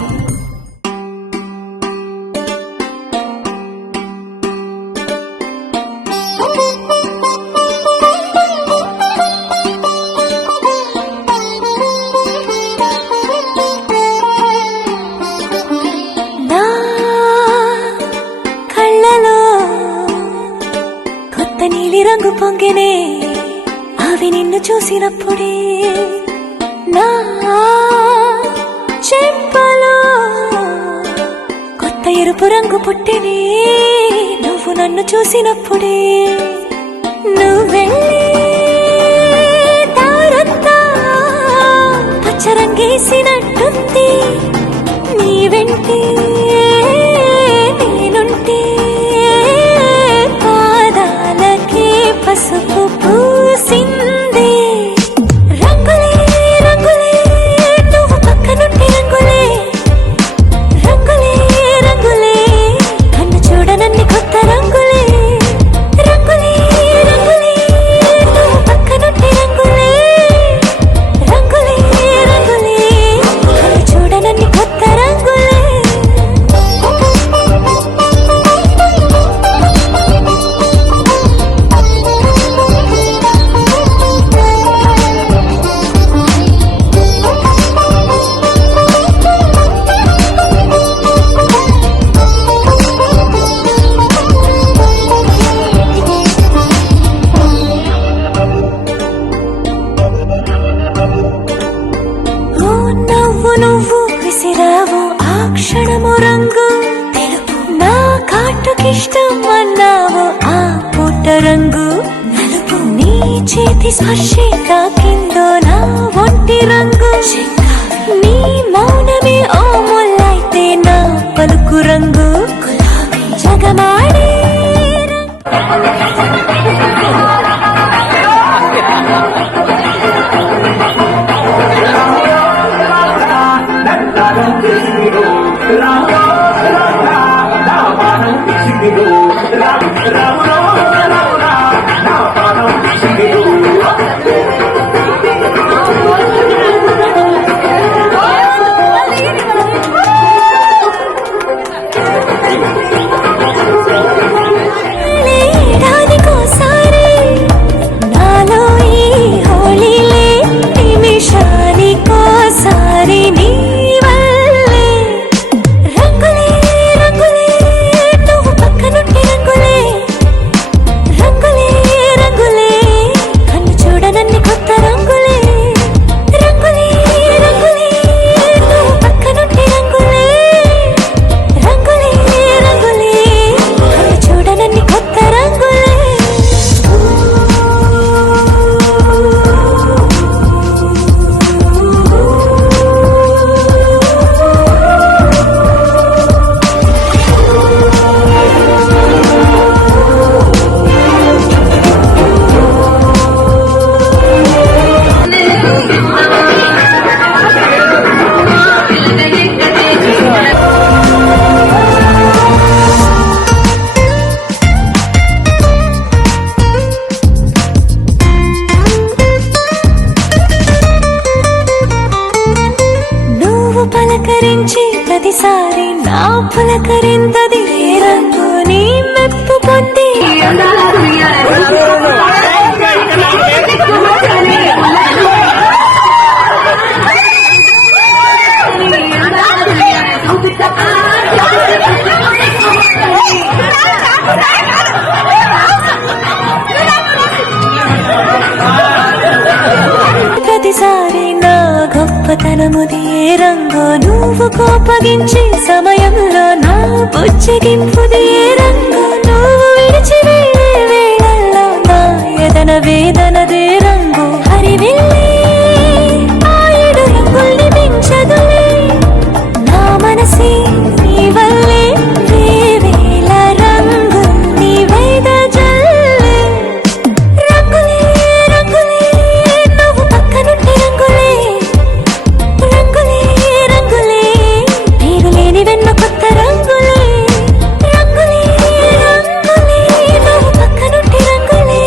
నా కళ్ళలో కొత్త నీలి రంగు పొంగినే అవి నిన్ను చూసినప్పుడే నా చెంపలో కొత్త ఎరుపు రంగు పుట్టినే నువ్వు నన్ను చూసినప్పుడే నువ్వెళ్ళి దారంతా పచ్చరంగేసినట్టుంది నీ వెంటే నేనుంటే పాదాలకే పసుపు పూసిందే రంగులే రంగులే నువ్వు పక్కనుంటే రంగులే రంగులే రంగులే కన్ను చూడనన్ని కొత్త రంగులే రంగులే రంగులే నువ్వు పక్కనుంటే రంగులే రంగులే రంగులే కన్ను చూడనన్ని కొత్త రంగులే ఓ నవ్వు నువ్వు విసిరావు ఆ క్షణము రంగు తెలుపు నా కాటుకిష్టం అన్నావు ఆ పుట్ట రంగు నలుపు నీ చేతి స్పర్శే తాకిందో నా ఒంటి రంగు నీ మౌనమే ఓ ముల్లైతే నా పలుకు సింగిరు రాములో రామురా నా పాదం సింగిరు ఏడాదికోసారి నాలో ఈ హోళీలే నిమిషానికోసారి నీ వల్లే రంగులే రంగులే నువ్వు పక్కనుంటే రంగులే రంగులే రంగులే కన్ను చూడనన్ని కొత్త రంగులే రంగులే రంగులే నువ్వు పక్కనుంటే రంగులే రంగులే రంగులే కన్ను చూడనన్ని కొత్త రంగులే నువ్వు పలకరించి ప్రతిసారి నా పులకరింతది ఏ రంగు నీ మెప్పు పొంది ప్రతిసారి నా గొప్పతనముది ఏ రంగు నువ్వు కోపగించే సమయంలో నా బుజ్జగింపుది ఏ రంగు నువ్వు విడిచి వెళ్ళే వేళల్లో నా ఎదన వేదనదే రంగు హరివెళ్ళే ఆ ఏడు రంగుల్ని పెంచదులే నా మనసే నీ వల్లే వేవేల రంగుల్ని వెదజల్లే రంగులే రంగులే నువ్వు పక్కనుంటే రంగులే రంగులే రంగులే పేరు లేని వెన్న కొత్త రంగులే రంగులే రంగులే నువ్వు పక్కనుంటే రంగులే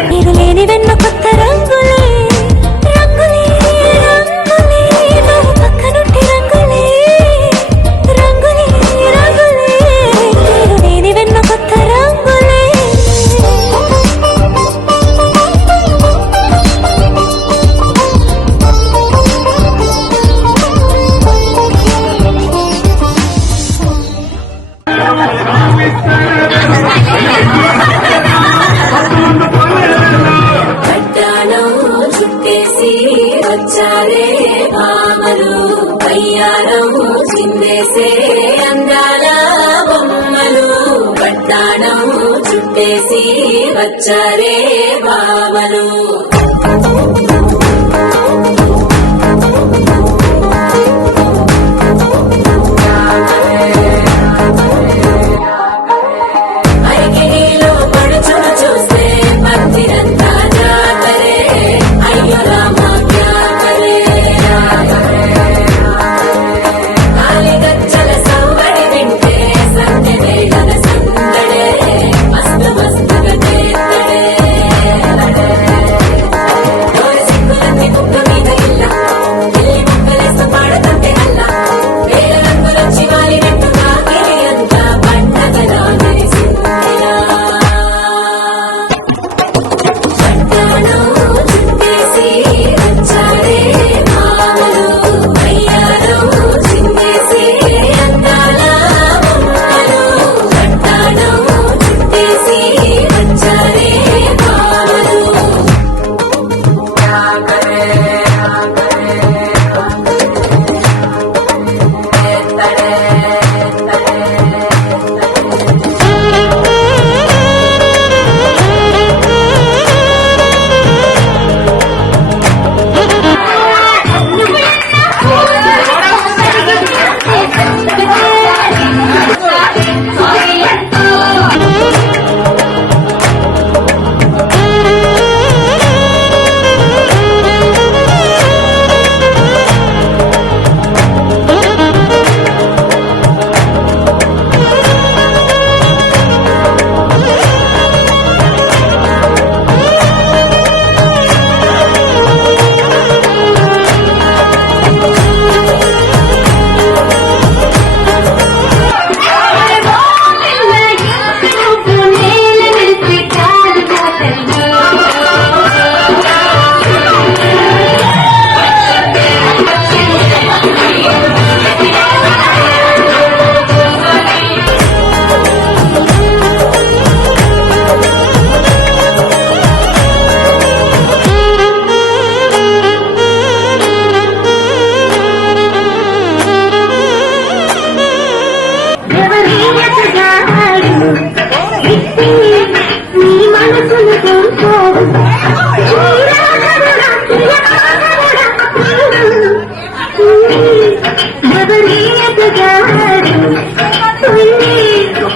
పేరు లేని వెన్న కొత్త రంగులే రంగులే రంగులే నువ్వు పక్కనుంటే రంగులే రంగులే రంగులే పేరు లేని వెన్న కొత్త రంగులే పట్టాణం చుట్టేసి వచ్చారే భామలు కయ్యారం చిందేసే అందాల బొమ్మలు పట్టాణం చుట్టేసి వచ్చారే భామలు అరిగిలో పడుచును చూస్తే భక్తిరంతా జాతరే అయ్యో రామ జ్ఞాపరే కాలిగచ్చల సౌవడి వింటే సంధ్యవేళల సందడే మస్తు మస్తుగా చేత్తడే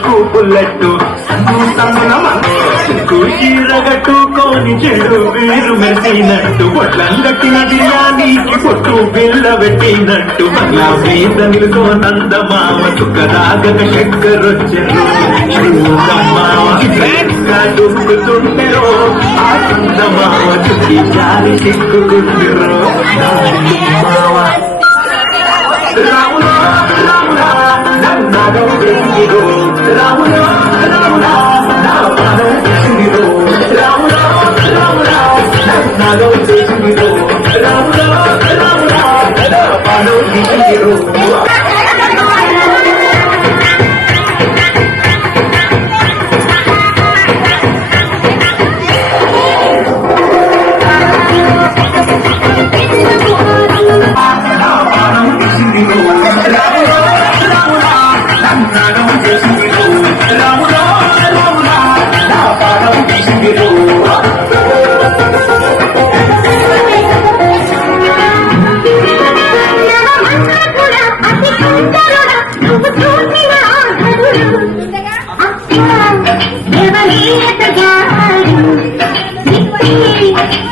కూపులట్టు చీరగట్టుకోని చెడు వీరు మెరిసినట్టు పొట్లం కట్టిన బిర్యానీకి పొట్టు బిళ్ళ పెట్టినట్టు మళ్ళా మీద నిలుకోనందమామ చుక్కదాగక చక్కరొచ్చెరు దుక్కుతుంటెరో ఆ చందమామ చుక్కి జారి చిక్కుకుంటెరో రాములా రాములా నన్నగం చేసిరో రాములా రాములా నా పాదం చేసిరో రాములా రాములా నన్నగం చేసిరో రాములా రాములా నా పాదం చేసిరో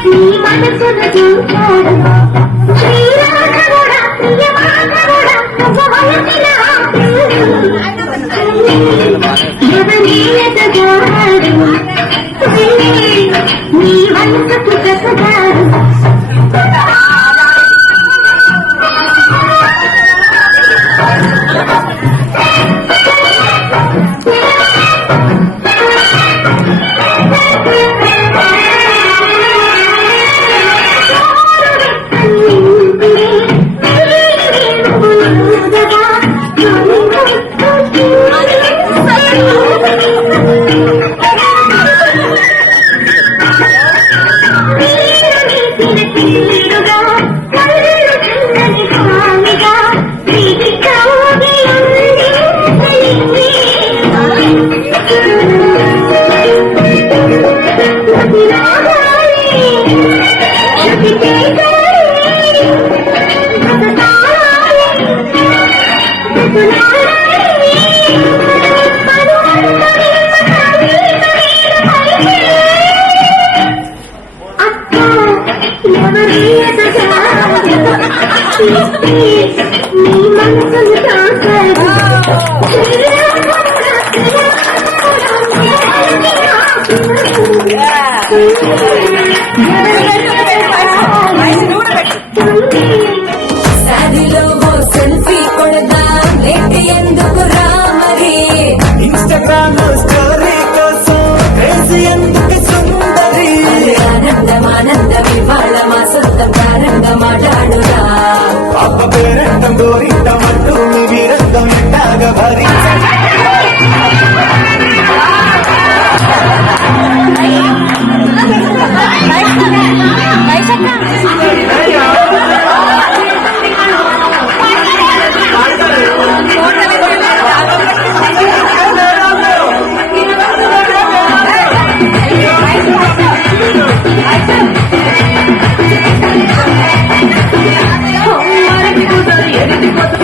నీ మనసు కసగాడు నీ మనసును తాకాడు సాదిలో సెల్ఫీ కొడదాం లేట్ ఎందుకు రామరి ఇన్స్టాగ్రామ్ స్టోరీ కోసం క్రేజీ ఎందుకు సుందరి ఆనందం ఆనందం ఇవాళ మా సొంత ప్రారంభం మాట్లాడురా అప్ప పేరంటం గోరింటమంటూ వీరంగం ఎట్టాగా భరించ ఎనిమిది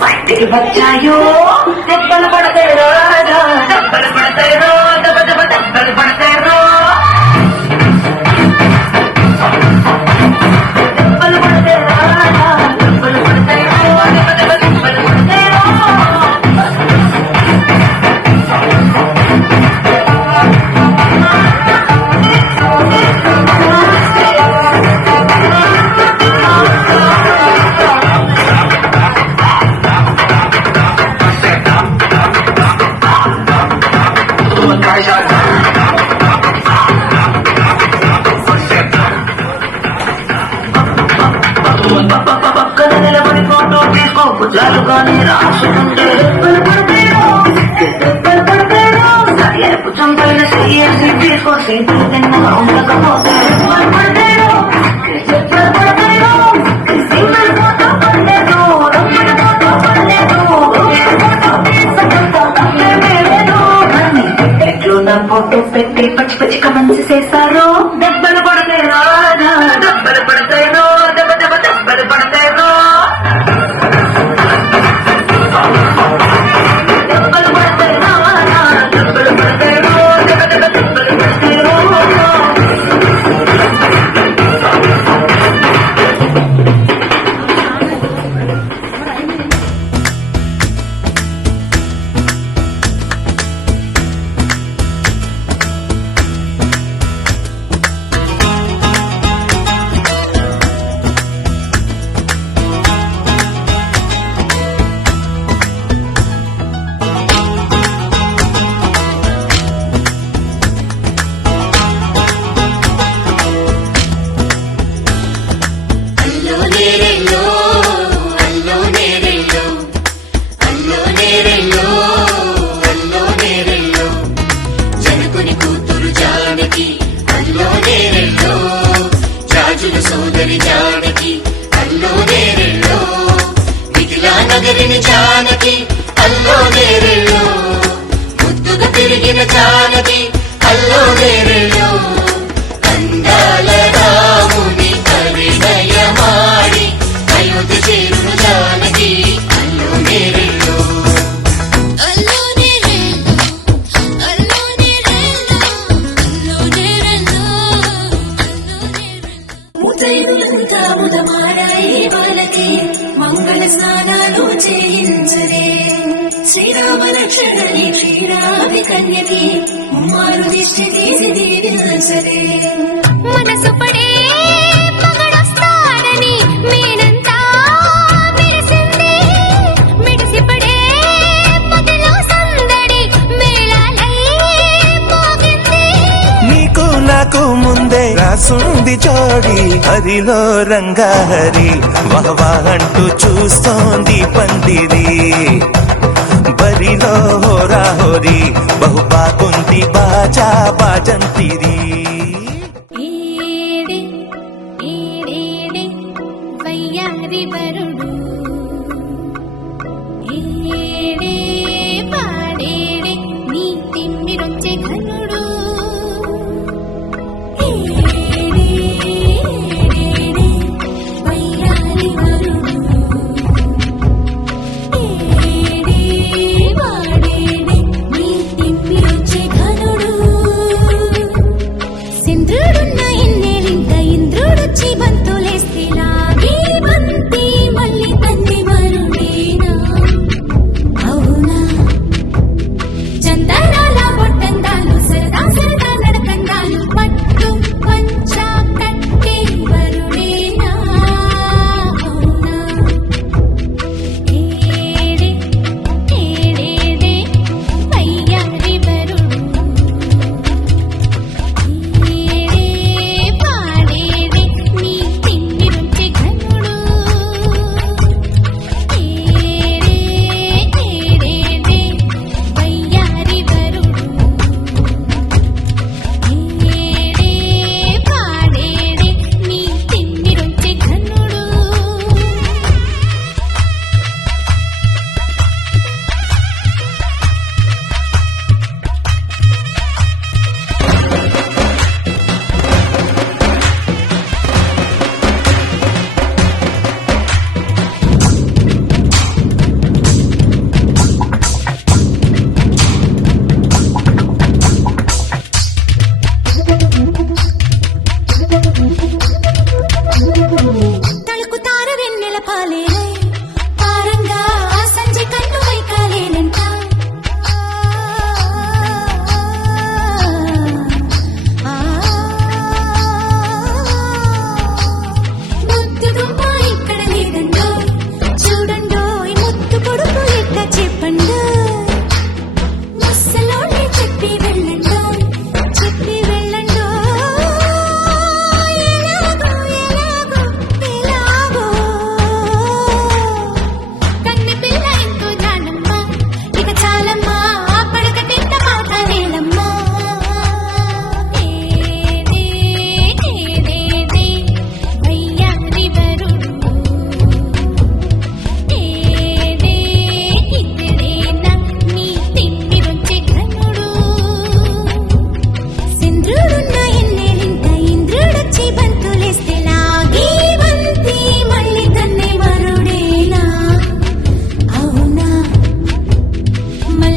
బయటికి వచ్చాయో దెబ్బలు పడతాయో దెబ్బలు పడతాయో దెబ్బలు పడతాయో దెబ్బలు పడతాయో దెబ్బలు పడతాయో దెబ్బలు పడతాయో పక్కన నిలబడి ఫోటో తీసుకో కుట్లాలు కానీ రాసుకుంటే దెబ్బలు పడతాయో దెబ్బలు పడతాయో ఎరుపు చంపైన సీఎస్సీ తీసుకో సీట్లు తిన్నగా ఉండకపోతే దెబ్బలు పడతాయో దెబ్బలు పడతాయో సింగిల్ ఫోటో పడలేదు రంగుల ఫోటో పడలేదు ఫోటో తీసుకుంటా తప్పేమేలేదు నన్ను ఎట్లు నా ఫోటో పెట్టి పచ్చి పచ్చిక మంచి చేశారు దెబ్బలు పడతాయో దెబ్బలు పడతాయో దెబ్బలు పడతాయో దెబ్బలు పడతాయో దెబ్బలు పడతాయో దెబ్బలు పడతాయో జనకుని కూతురు జానకి అల్లో నేరెల్లో రాజుల సోదరి జానకి అల్లో నేరెల్లో మిథిలా నగరిని జానకి అల్లో నేరెల్లో ముద్దుగా తిరిగిన జానకి అల్లో నేరెల్లో అందాల రాముని పరిణయమాడి అయోధ్య చేరును జానకి అల్లో నేరెల్లో మంగళ స్నానాలు చేయించరే శ్రీరామ లక్ష్మణి క్షీరావి కన్యకి మారు దిష్టి తీసి దీవించరే మనసు పడే మగడొస్తాడని మేనంతా విరిసింది మిడిసిపడే పొదలో సందడి మేళాలై మోగింది నీకు నాకు ముందే రాసుంది జోడి హరిలో రంగాహరి వహవా అంటూ చూస్తోంది పందిరి బరిలో హోరాహోరి బహు బాగుంది బాజా బాజంతిరి ఏడే ఏడేడే వయ్యారి వరుడు ఏడే పాడేడే నీ తిమ్మిరొచ్చే ఘనుడు ఏడే ఏడేడే వయ్యారి వరుడు ఏడే పాడేడే నీ తిమ్మిరొచ్చే ఘనుడు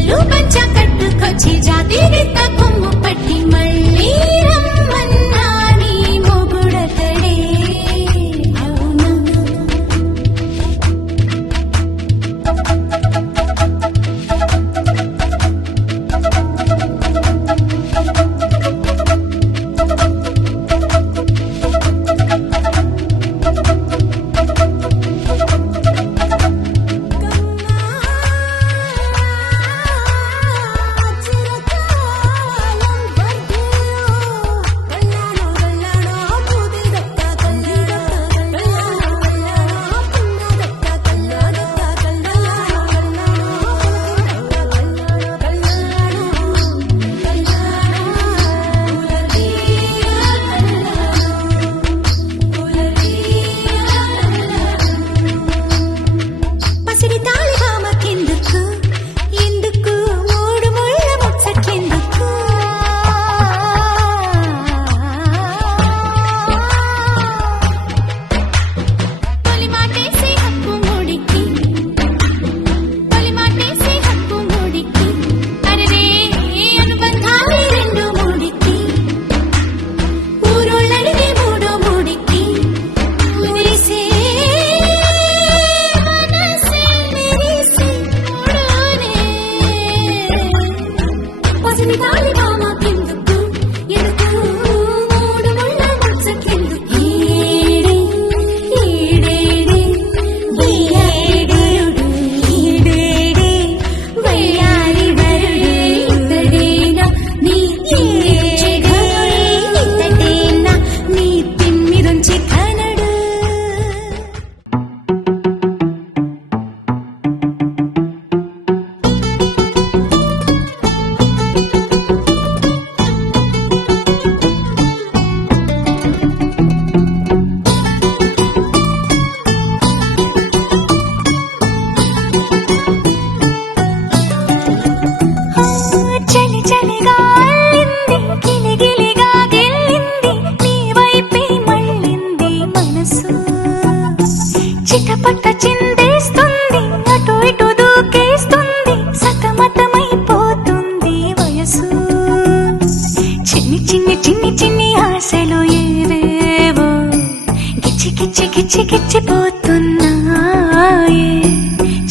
జల్లు పంచ కట్టుకొచ్చి జాతి గిత్త కొమ్ము పట్టి మళ్ళీ రమ్మన్నా నీ మొగుడతడే అవునా పసిడి తాళి భామకెందుకు ఎందుకు మూడు ముళ్ళ ముచ్చట్లెందుకు తొలి మాటేసి హక్కు మూడికి అరే అనుబంధాలు రెండు మూడికి ఊరోళ్ళడిగే మూడో మూడికి ఊరిసే పసిడి తాళి భామకెందుకు ఎందుకు మూడు ముళ్ళ ముచ్చట్లెందుకు ఈడే ఈడేడే వయ్యారుడు ఈడేడే వయ్యారి వరుడే ఇతడేనా నీ తిమ్మిరుంచి ఇతడేనా నీ తిమ్మిరుంచి కనడు చలి చలిగా అల్లింది గిలిగిలిగా గెల్లింది నీ వైపే మళ్ళింది మనసు చిటపట చిందేస్తుంది అటు ఇటు దూకేస్తుంది సతమతమైపోతుంది వయసు చిన్ని చిన్ని చిన్ని చిన్ని ఆశలు ఏవేవో గిచ్చి గిచ్చి గిచ్చి గిచ్చిపోతున్నాయే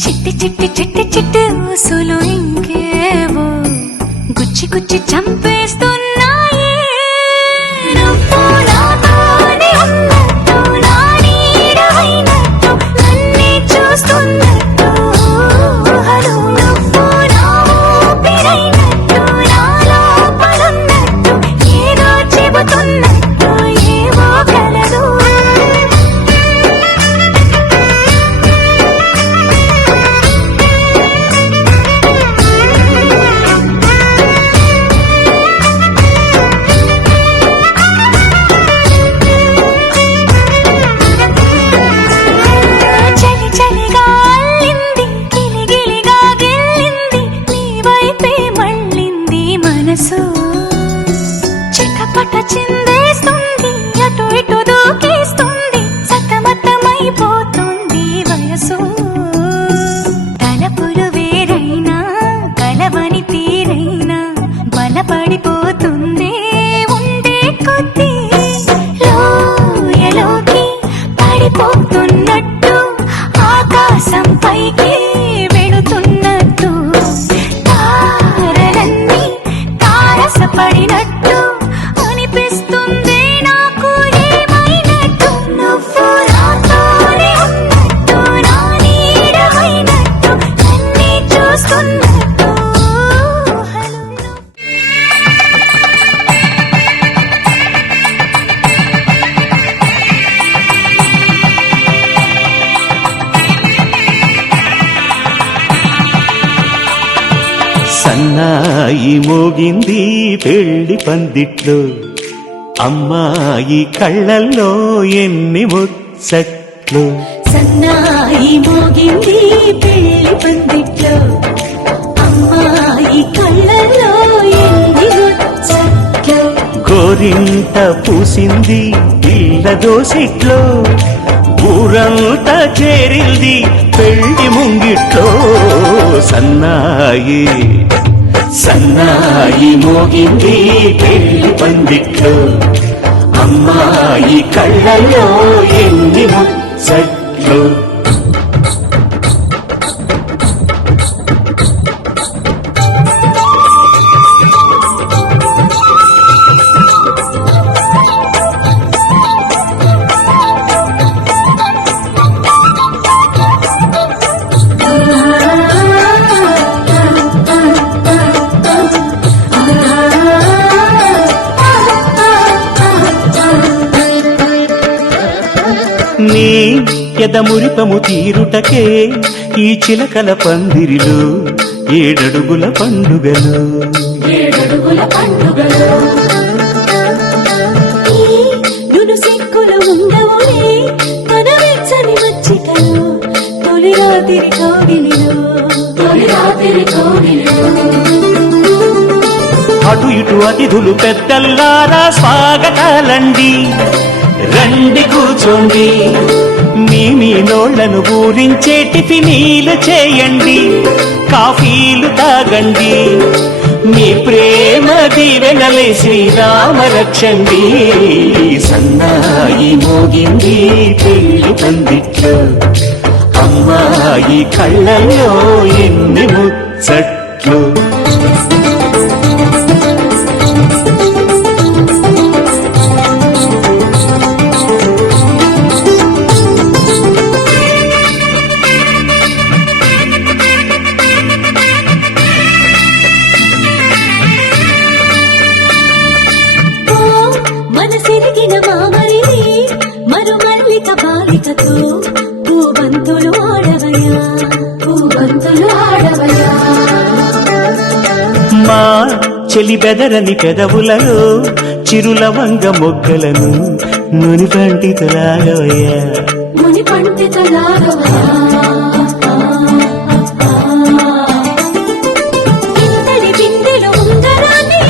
చిట్టి చిట్టి చిట్టి చిట్టి ఊసులు ఇంకేవో గుచ్చి గుచ్చి చంపేస్తున్నాయే నువ్వు నాతోనే ఉన్నట్టు నా నీడవైనట్టు నన్నే చూస్తున్నట్టు ఊహలు నువ్వు నా ఊపిరైనట్టు నా లోపలున్నట్టు ఏదో చెబుతున్నట్టు ఏవో కలదు చలి చలిగా అల్లింది గిలిగిలిగా గెల్లింది నీ వైపే మళ్ళింది మనసు చిటపట చిందేస్తుంది అటు ఇటు దూకేస్తుంది సతమతమైపోతుంది వయసు తలపులు వేరైనా కలవని తీరైనా బలపడిపోతుంది ఉండే కొద్దీ లోయలోకి పడిపోతున్నట్టు ఆకాశం పైకి వెళుతున్నట్టు తారలన్నీ తారసపడినట్టు అనిపిస్తుంది నాకు ఏమైనట్టు నువ్వు నాతోనే ఉన్నట్టు నా నీడవైనట్టు నన్నే చూస్తున్నట్టు సన్నాయి మోగింది పెళ్లి పందిట్లో అమ్మాయి కళ్ళల్లో ఎన్ని ముచ్చట్లు సన్నాయి మోగింది పెళ్లి పందిట్లో అమ్మాయి కళ్ళల్లో ఎన్ని ముచ్చట్లు గోరింట పూసింది పిల్ల దోసిట్లో ఊరంతా చేరింది పెళ్లి ముంగిట్లో సన్నాయి సన్నాయి మోగింది పెళ్లి పందిట్లో అమ్మాయి కళ్ళల్లో ఎన్ని ముచ్చట్లు నీ ఎదమురిపము తీరుటకే ఈ చిలకల పందిరిలో ఏడడుగుల పండుగలు నును సిక్కులు ఉండవులే తన వెచ్చని మచ్చికలు తొలి రాత్రి కోగిలిలో అటు ఇటు అతిథులు పెద్దల్లారా స్వాగతాలండి రండి కూర్చోండి మీ నోళ్లను ఊరించే టిఫినీలు చేయండి కాఫీలు తాగండి మీ ప్రేమ దీవెనలే శ్రీరామ రక్షండి సన్నాయి మోగింది పెళ్లి పందిట్లో అమ్మాయి కళ్ళల్లో ఎన్ని ముచ్చట్లు మనసిరిగిన మామరిని మరుమల్లిక బాలికతో పూబంతులు ఆడవయా మా చెలి బెదరని పెదవులలో చిరులవంగ మొగ్గలను ముని పండితులాగవయ్యా ముని పండితులాగవయా ఇంతటి బిందెలు ఉంగరాన్ని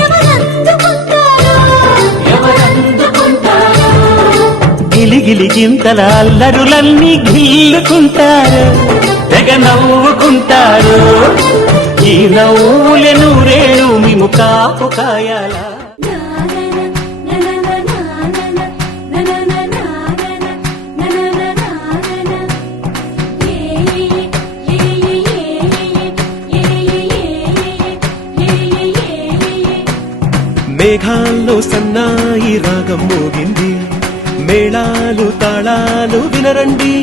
గిలిగిలి గింతల అల్లరులన్నీ గిల్లుకుంటారు తెగ నవ్వుకుంటారు ఈ నవ్వులే నూరేళ్ళు మేము కాపు కాయాల మేఘాల్లో సన్నాయి రాగం మోగింది మేళాలు తాళాలు వినరండి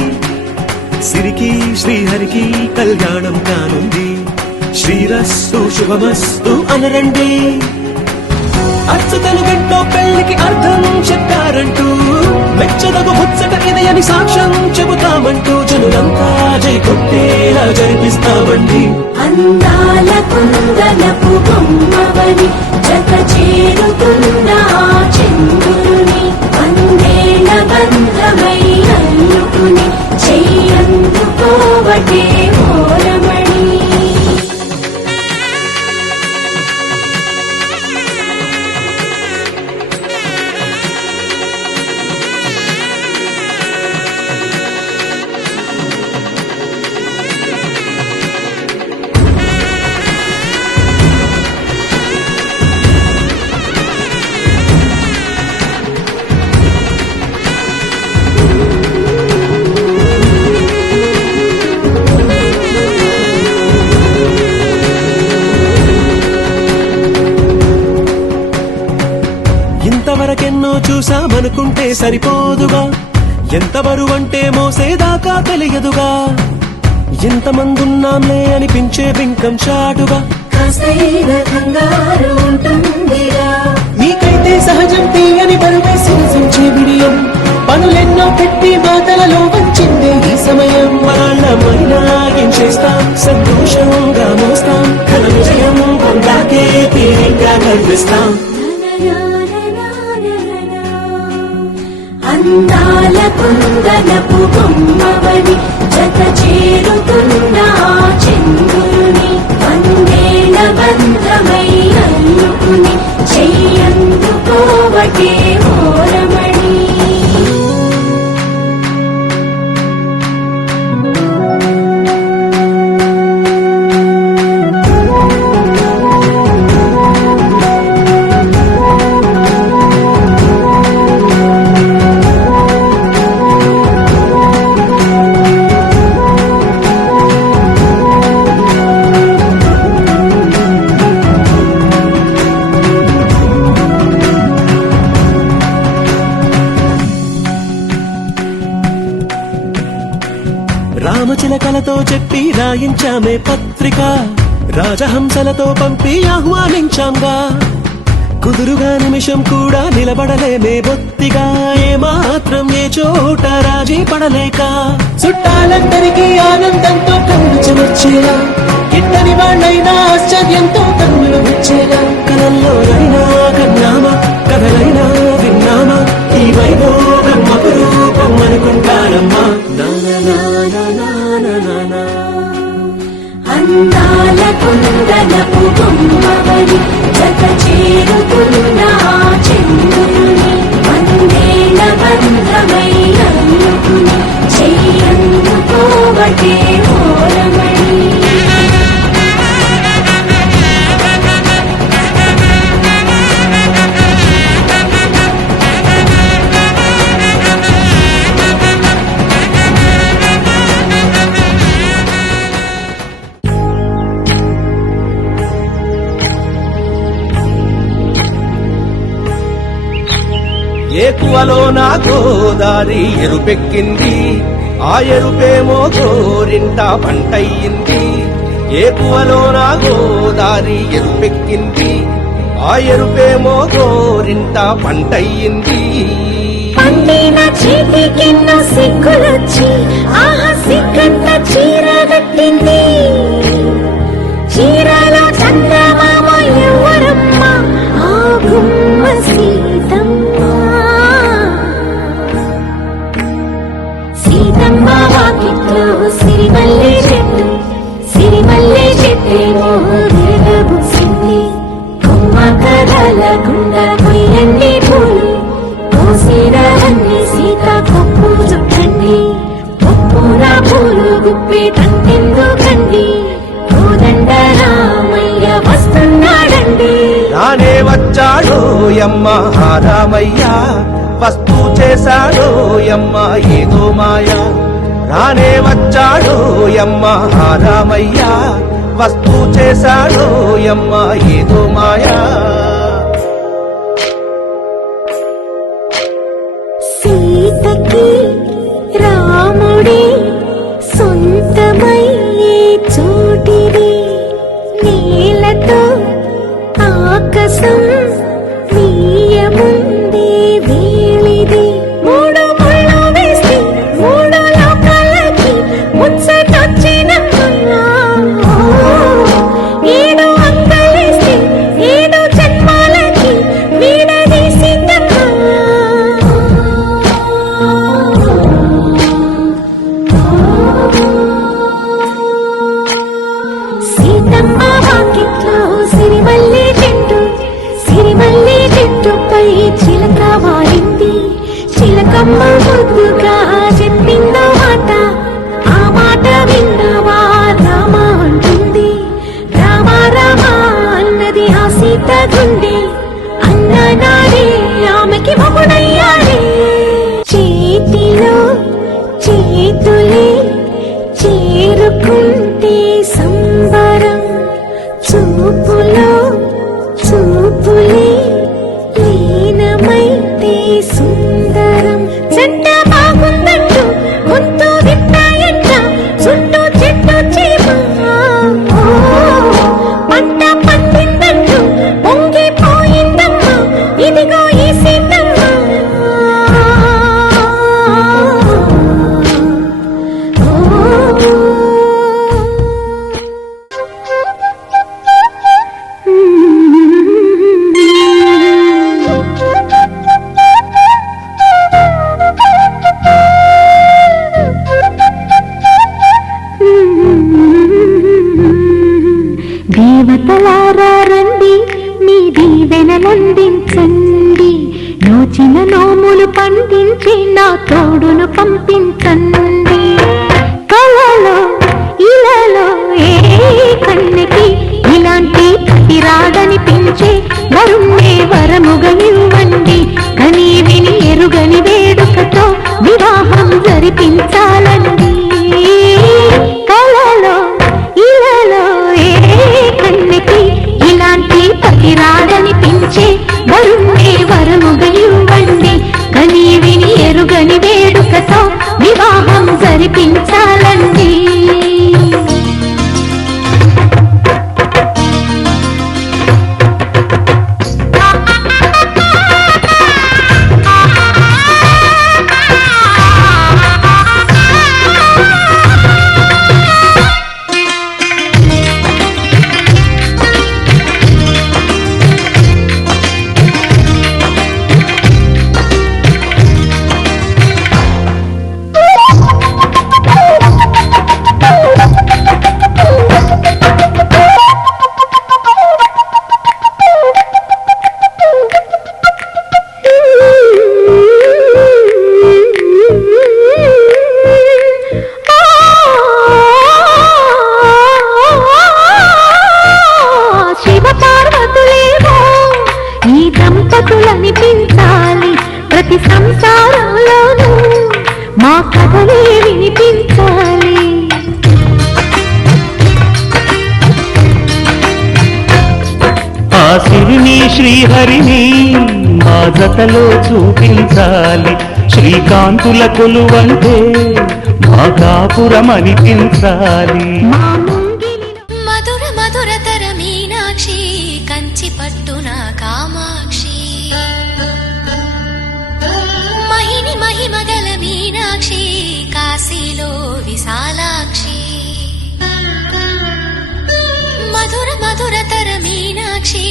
సిరికి శ్రీహరికి కళ్యాణం కానుంది శ్రీరస్తు శుభమస్తు అనరండి అచ్చతలు గంటో పెళ్లికి అర్థం చెప్పారంటూ మెచ్చదగు ముచ్చట ఇది అని సాక్ష్యం చెబుతామంటూ జనులంతా జై కొట్టేలా జరిపిస్తామండి అందాల కుందనపు బొమ్మవని జత చేరుతున్న చంద్రుని వందేళ్ల బంధమై అల్లుకుని చెయ్యందుకోవటే ఓరమణి ఇంతవరకెన్నో చూసామనుకుంటే సరిపోదుగా ఎంత బరువంటే మోసేదాకా తెలియదుగా ఎంతమందున్నాంలే అనిపించే బింకం చాటుగా మీకైతే సహజం తీయని బరువే సించే బిడియం పనులెన్నో పెట్టి మాటలలో వచ్చిందే ఈ సమయం వాళ్ళమైనా ఏం చేస్తాం సంతోషంగా మోస్తాం ఘన విజయం పొందాకే తీరిగ్గా కనిపిస్తాం అందాల కుందనపు బొమ్మవని జత చేరుతున్న చంద్రుని వందేళ్ల బంధమై అల్లుకుని చెయ్యందుకోవటే ఓరమణి మాటలతో చెప్పి రాయించామే పత్రిక, రాజహంసలతో పంపి ఆహ్వానించాంగా. కుదురుగా నిమిషం కూడా నిలబడలేమే బొత్తిగా, ఏమాత్రం ఏ చోట రాజీ పడలేక. చుట్టాలందరికీ ఆనందంతో కళ్ళు చెమర్చేలా, గిట్టని వాళ్ళైనా ఆశ్చర్యంతో కన్నులు వచ్చేలా. కలల్లో అయినా కన్నామా, కథలైనా విన్నామా, ఈ వైభోగం అపురూపం అనుకుంటానమ్మా. అందాల కుందనపు బొమ్మవని జత చేరుకున్న చంద్రుని, వందేల బంధమై అల్లుకుని చెయ్యందుకోవటే ఓరమణి. ఏకువలో నా గోదారి ఎరుపెక్కింది, ఆ ఎరుపేమో గోరింట పంటయ్యింది. ఏకువలో నా గోదారి ఎరుపెక్కింది, ఆ ఎరుపేమో గోరింట పంటయ్యింది. పండిన చేతికిన్న సిగ్గులొచ్చి ఆహా సిగ్గంత చీరగట్టింది. చీరలో చంద్రమామ ఎవరమ్మ, ఆ గుమ్మ సీతమ్మ. సీతమ్మ వాకిట్లో సిరిమల్లె చెట్టు, సిరిమల్లె చెట్టేమో విరగబూసింది. కొమ్మ కదలకుండా కొయ్యండి పూలు, కోసిరవన్నీ సీత కొప్పు చుట్టండి. కొప్పున పూలు గుప్పి తంతెందుకండి, కోదండ రామయ్య వస్తున్నాడండి. రానే వచ్చాడో యమ్మ రామయ్య, వస్తూ చేశాడో యమ్మ ఏదో మాయా. రానే వచ్చాడో యమ్మ రామయ్య, వస్తూ చేశాడో యమ్మ ఏదో మాయా. సీతకి రాముడే సొంతమయ్యే చోటిది, నేలతో ఆకాశం నీయముందే వేళిది. మూడు ముళ్ళు వేస్తే మూడు లోకాలకి ముచ్చటొచ్చినమ్మా. ఏడు అంగలేస్తే ఏడు జన్మాలకి వీడదీసిందమ్మా. సీతమ్మ వాకిట్లో సిరిమల్లె చెట్టు, సిరిమల్లె చెట్టుపై చిలక వాలింది. చిలకమ్మ ముద్దుగా చెప్పిందో మాట, ఆ మాట విన్నవా రామ అంటుంది. రామ రామ అన్నది ఆ సీత గుండె, అన్ననాడే ఆమెకి మొగుడయ్యాడే. చేతిలో చేతులే చేరుకుంటే సంబరం, చూపులో చూపులే లీనమైతే సుందరం. జంట బాగుందంటూ గొంతు విప్పాయంట, చుట్టూ చెట్టు చీమ. పంట పండిందంటూ పొంగిపోయిందమ్మా, ఇదిగో ఈ సీతమ్మ. దేవతలారా రండి, మీ దీవెనలందించండి. నోచిన నోములు పండించి నా తోడును పంపించండి. కలలో ఇలలో ఏ కన్నెకి ఇలాంటి రాడనిపించే వరుణ్ణే వరముగా ఇవ్వండి. కని విని ఎరుగని వేడుకతో వివాహం జరిపించాలండి. కలలో ఇలలో ఏ కన్నెకి ఇలాంటి పతిరాడనిపించే వరుణ్ణే వరముగా ఇవ్వండి. కని విని ఎరుగని వేడుకతో వివాహం జరిపించాలండి. ప్రతి సంసారంలోనూ మా కథలే వినిపించాలి. ఆ సిరిని శ్రీహరిని మా జతలో చూపించాలి. శ్రీకాంతుల కొలువంటే మా కాపురం అనిపించాలి. మధుర మధురతర మీనాక్షి కంచి పట్టున కామాక్షి మహిని మహిమగల మీనాక్షి కాశీలో విశాలాక్షి మధుర మధురతర మీనాక్షి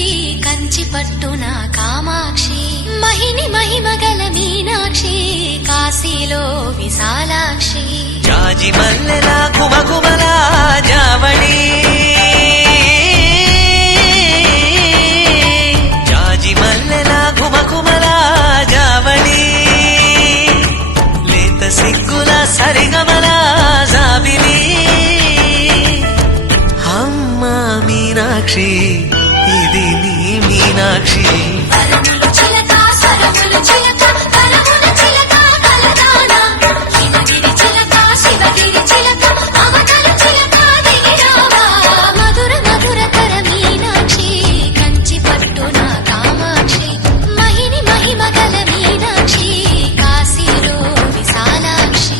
కంచి పట్టున కామాక్షి మహిని మహిమగల మీనాక్షి కాశీలో విశాలాక్షి జాజి మల్లెలా గుమగుమలా జావళి జాజి మల్లెలా గుమగుమలా జావళి లేత సిగ్గుల సరిగమలా జాబిలి అమ్మా మీనాక్షి ఇది నీ మీనాక్షి వరములు చిలక స్వరములు చిలక కరముల చిలక కలదాన హిమగిరి చిలక శివగిరి చిలక అవతలు చిలక దిగిరావా మధుర మధురతర మీనాక్షి కంచి పట్టున కామాక్షి మహిని మహిమగల మీనాక్షి కాశీలో విశాలాక్షి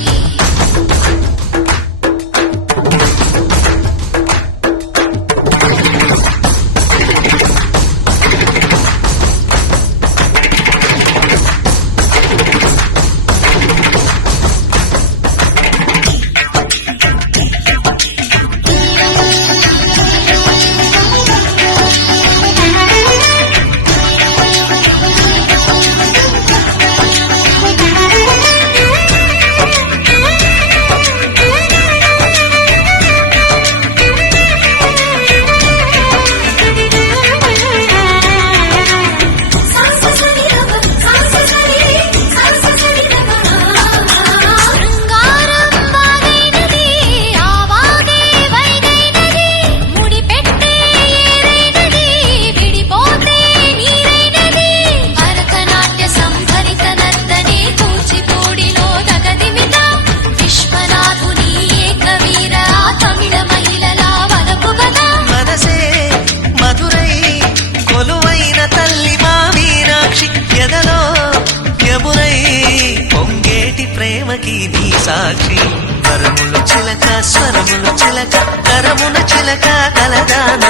ప్రేమకి నీ సాక్షి వరములు చిలక స్వరములు చిలక కరమున చిలక కలదాన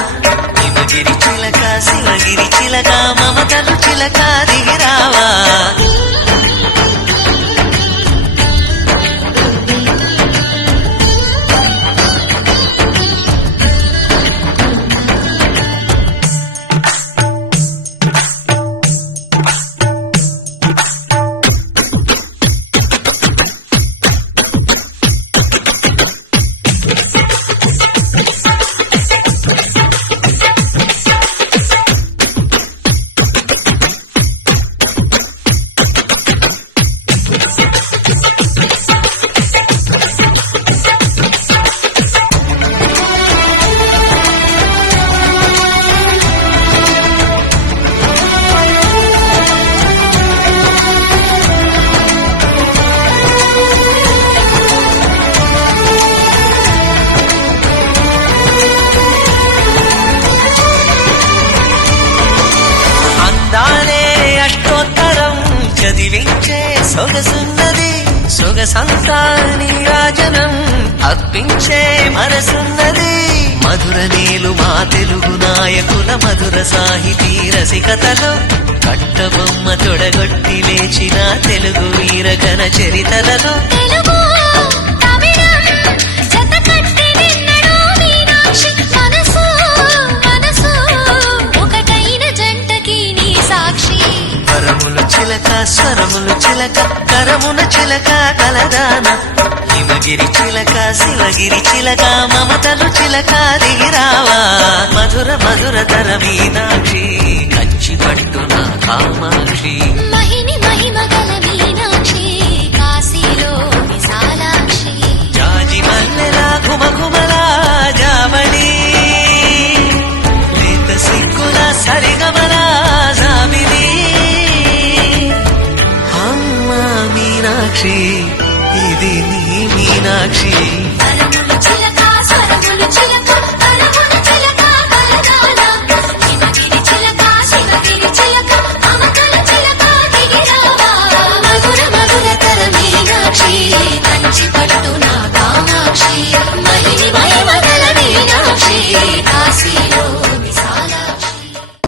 హిమగిరి చిలక శివగిరి చిలక మమతలు చిలక దిగిరావా చదివించే సొగసున్నది సొగసంతా నీరాజనం అర్పించే మనసున్నది మధుర నీలు మా తెలుగు నాయకుల మధుర సాహితీ రసికతలో కట్టబొమ్మ తొడగొట్టి లేచిన తెలుగు వీరగణ చరితలలో వరములు చిలక స్వరములు చిలక కరమున చిలక కలదాన హిమగిరి చిలక శివగిరి చిలక మమతలు చిలక దిగిరావా మధుర మధురతర మీనాక్షి కంచి పట్టున కామాక్షి మహిని మహిమగల మీనాక్షి కాశీలో విశాలాక్షి జాజి మల్లెలా ఘుమఘుమలా జావళి లేత సిగ్గుల సరిగమలా జాబిలి మీనాక్షి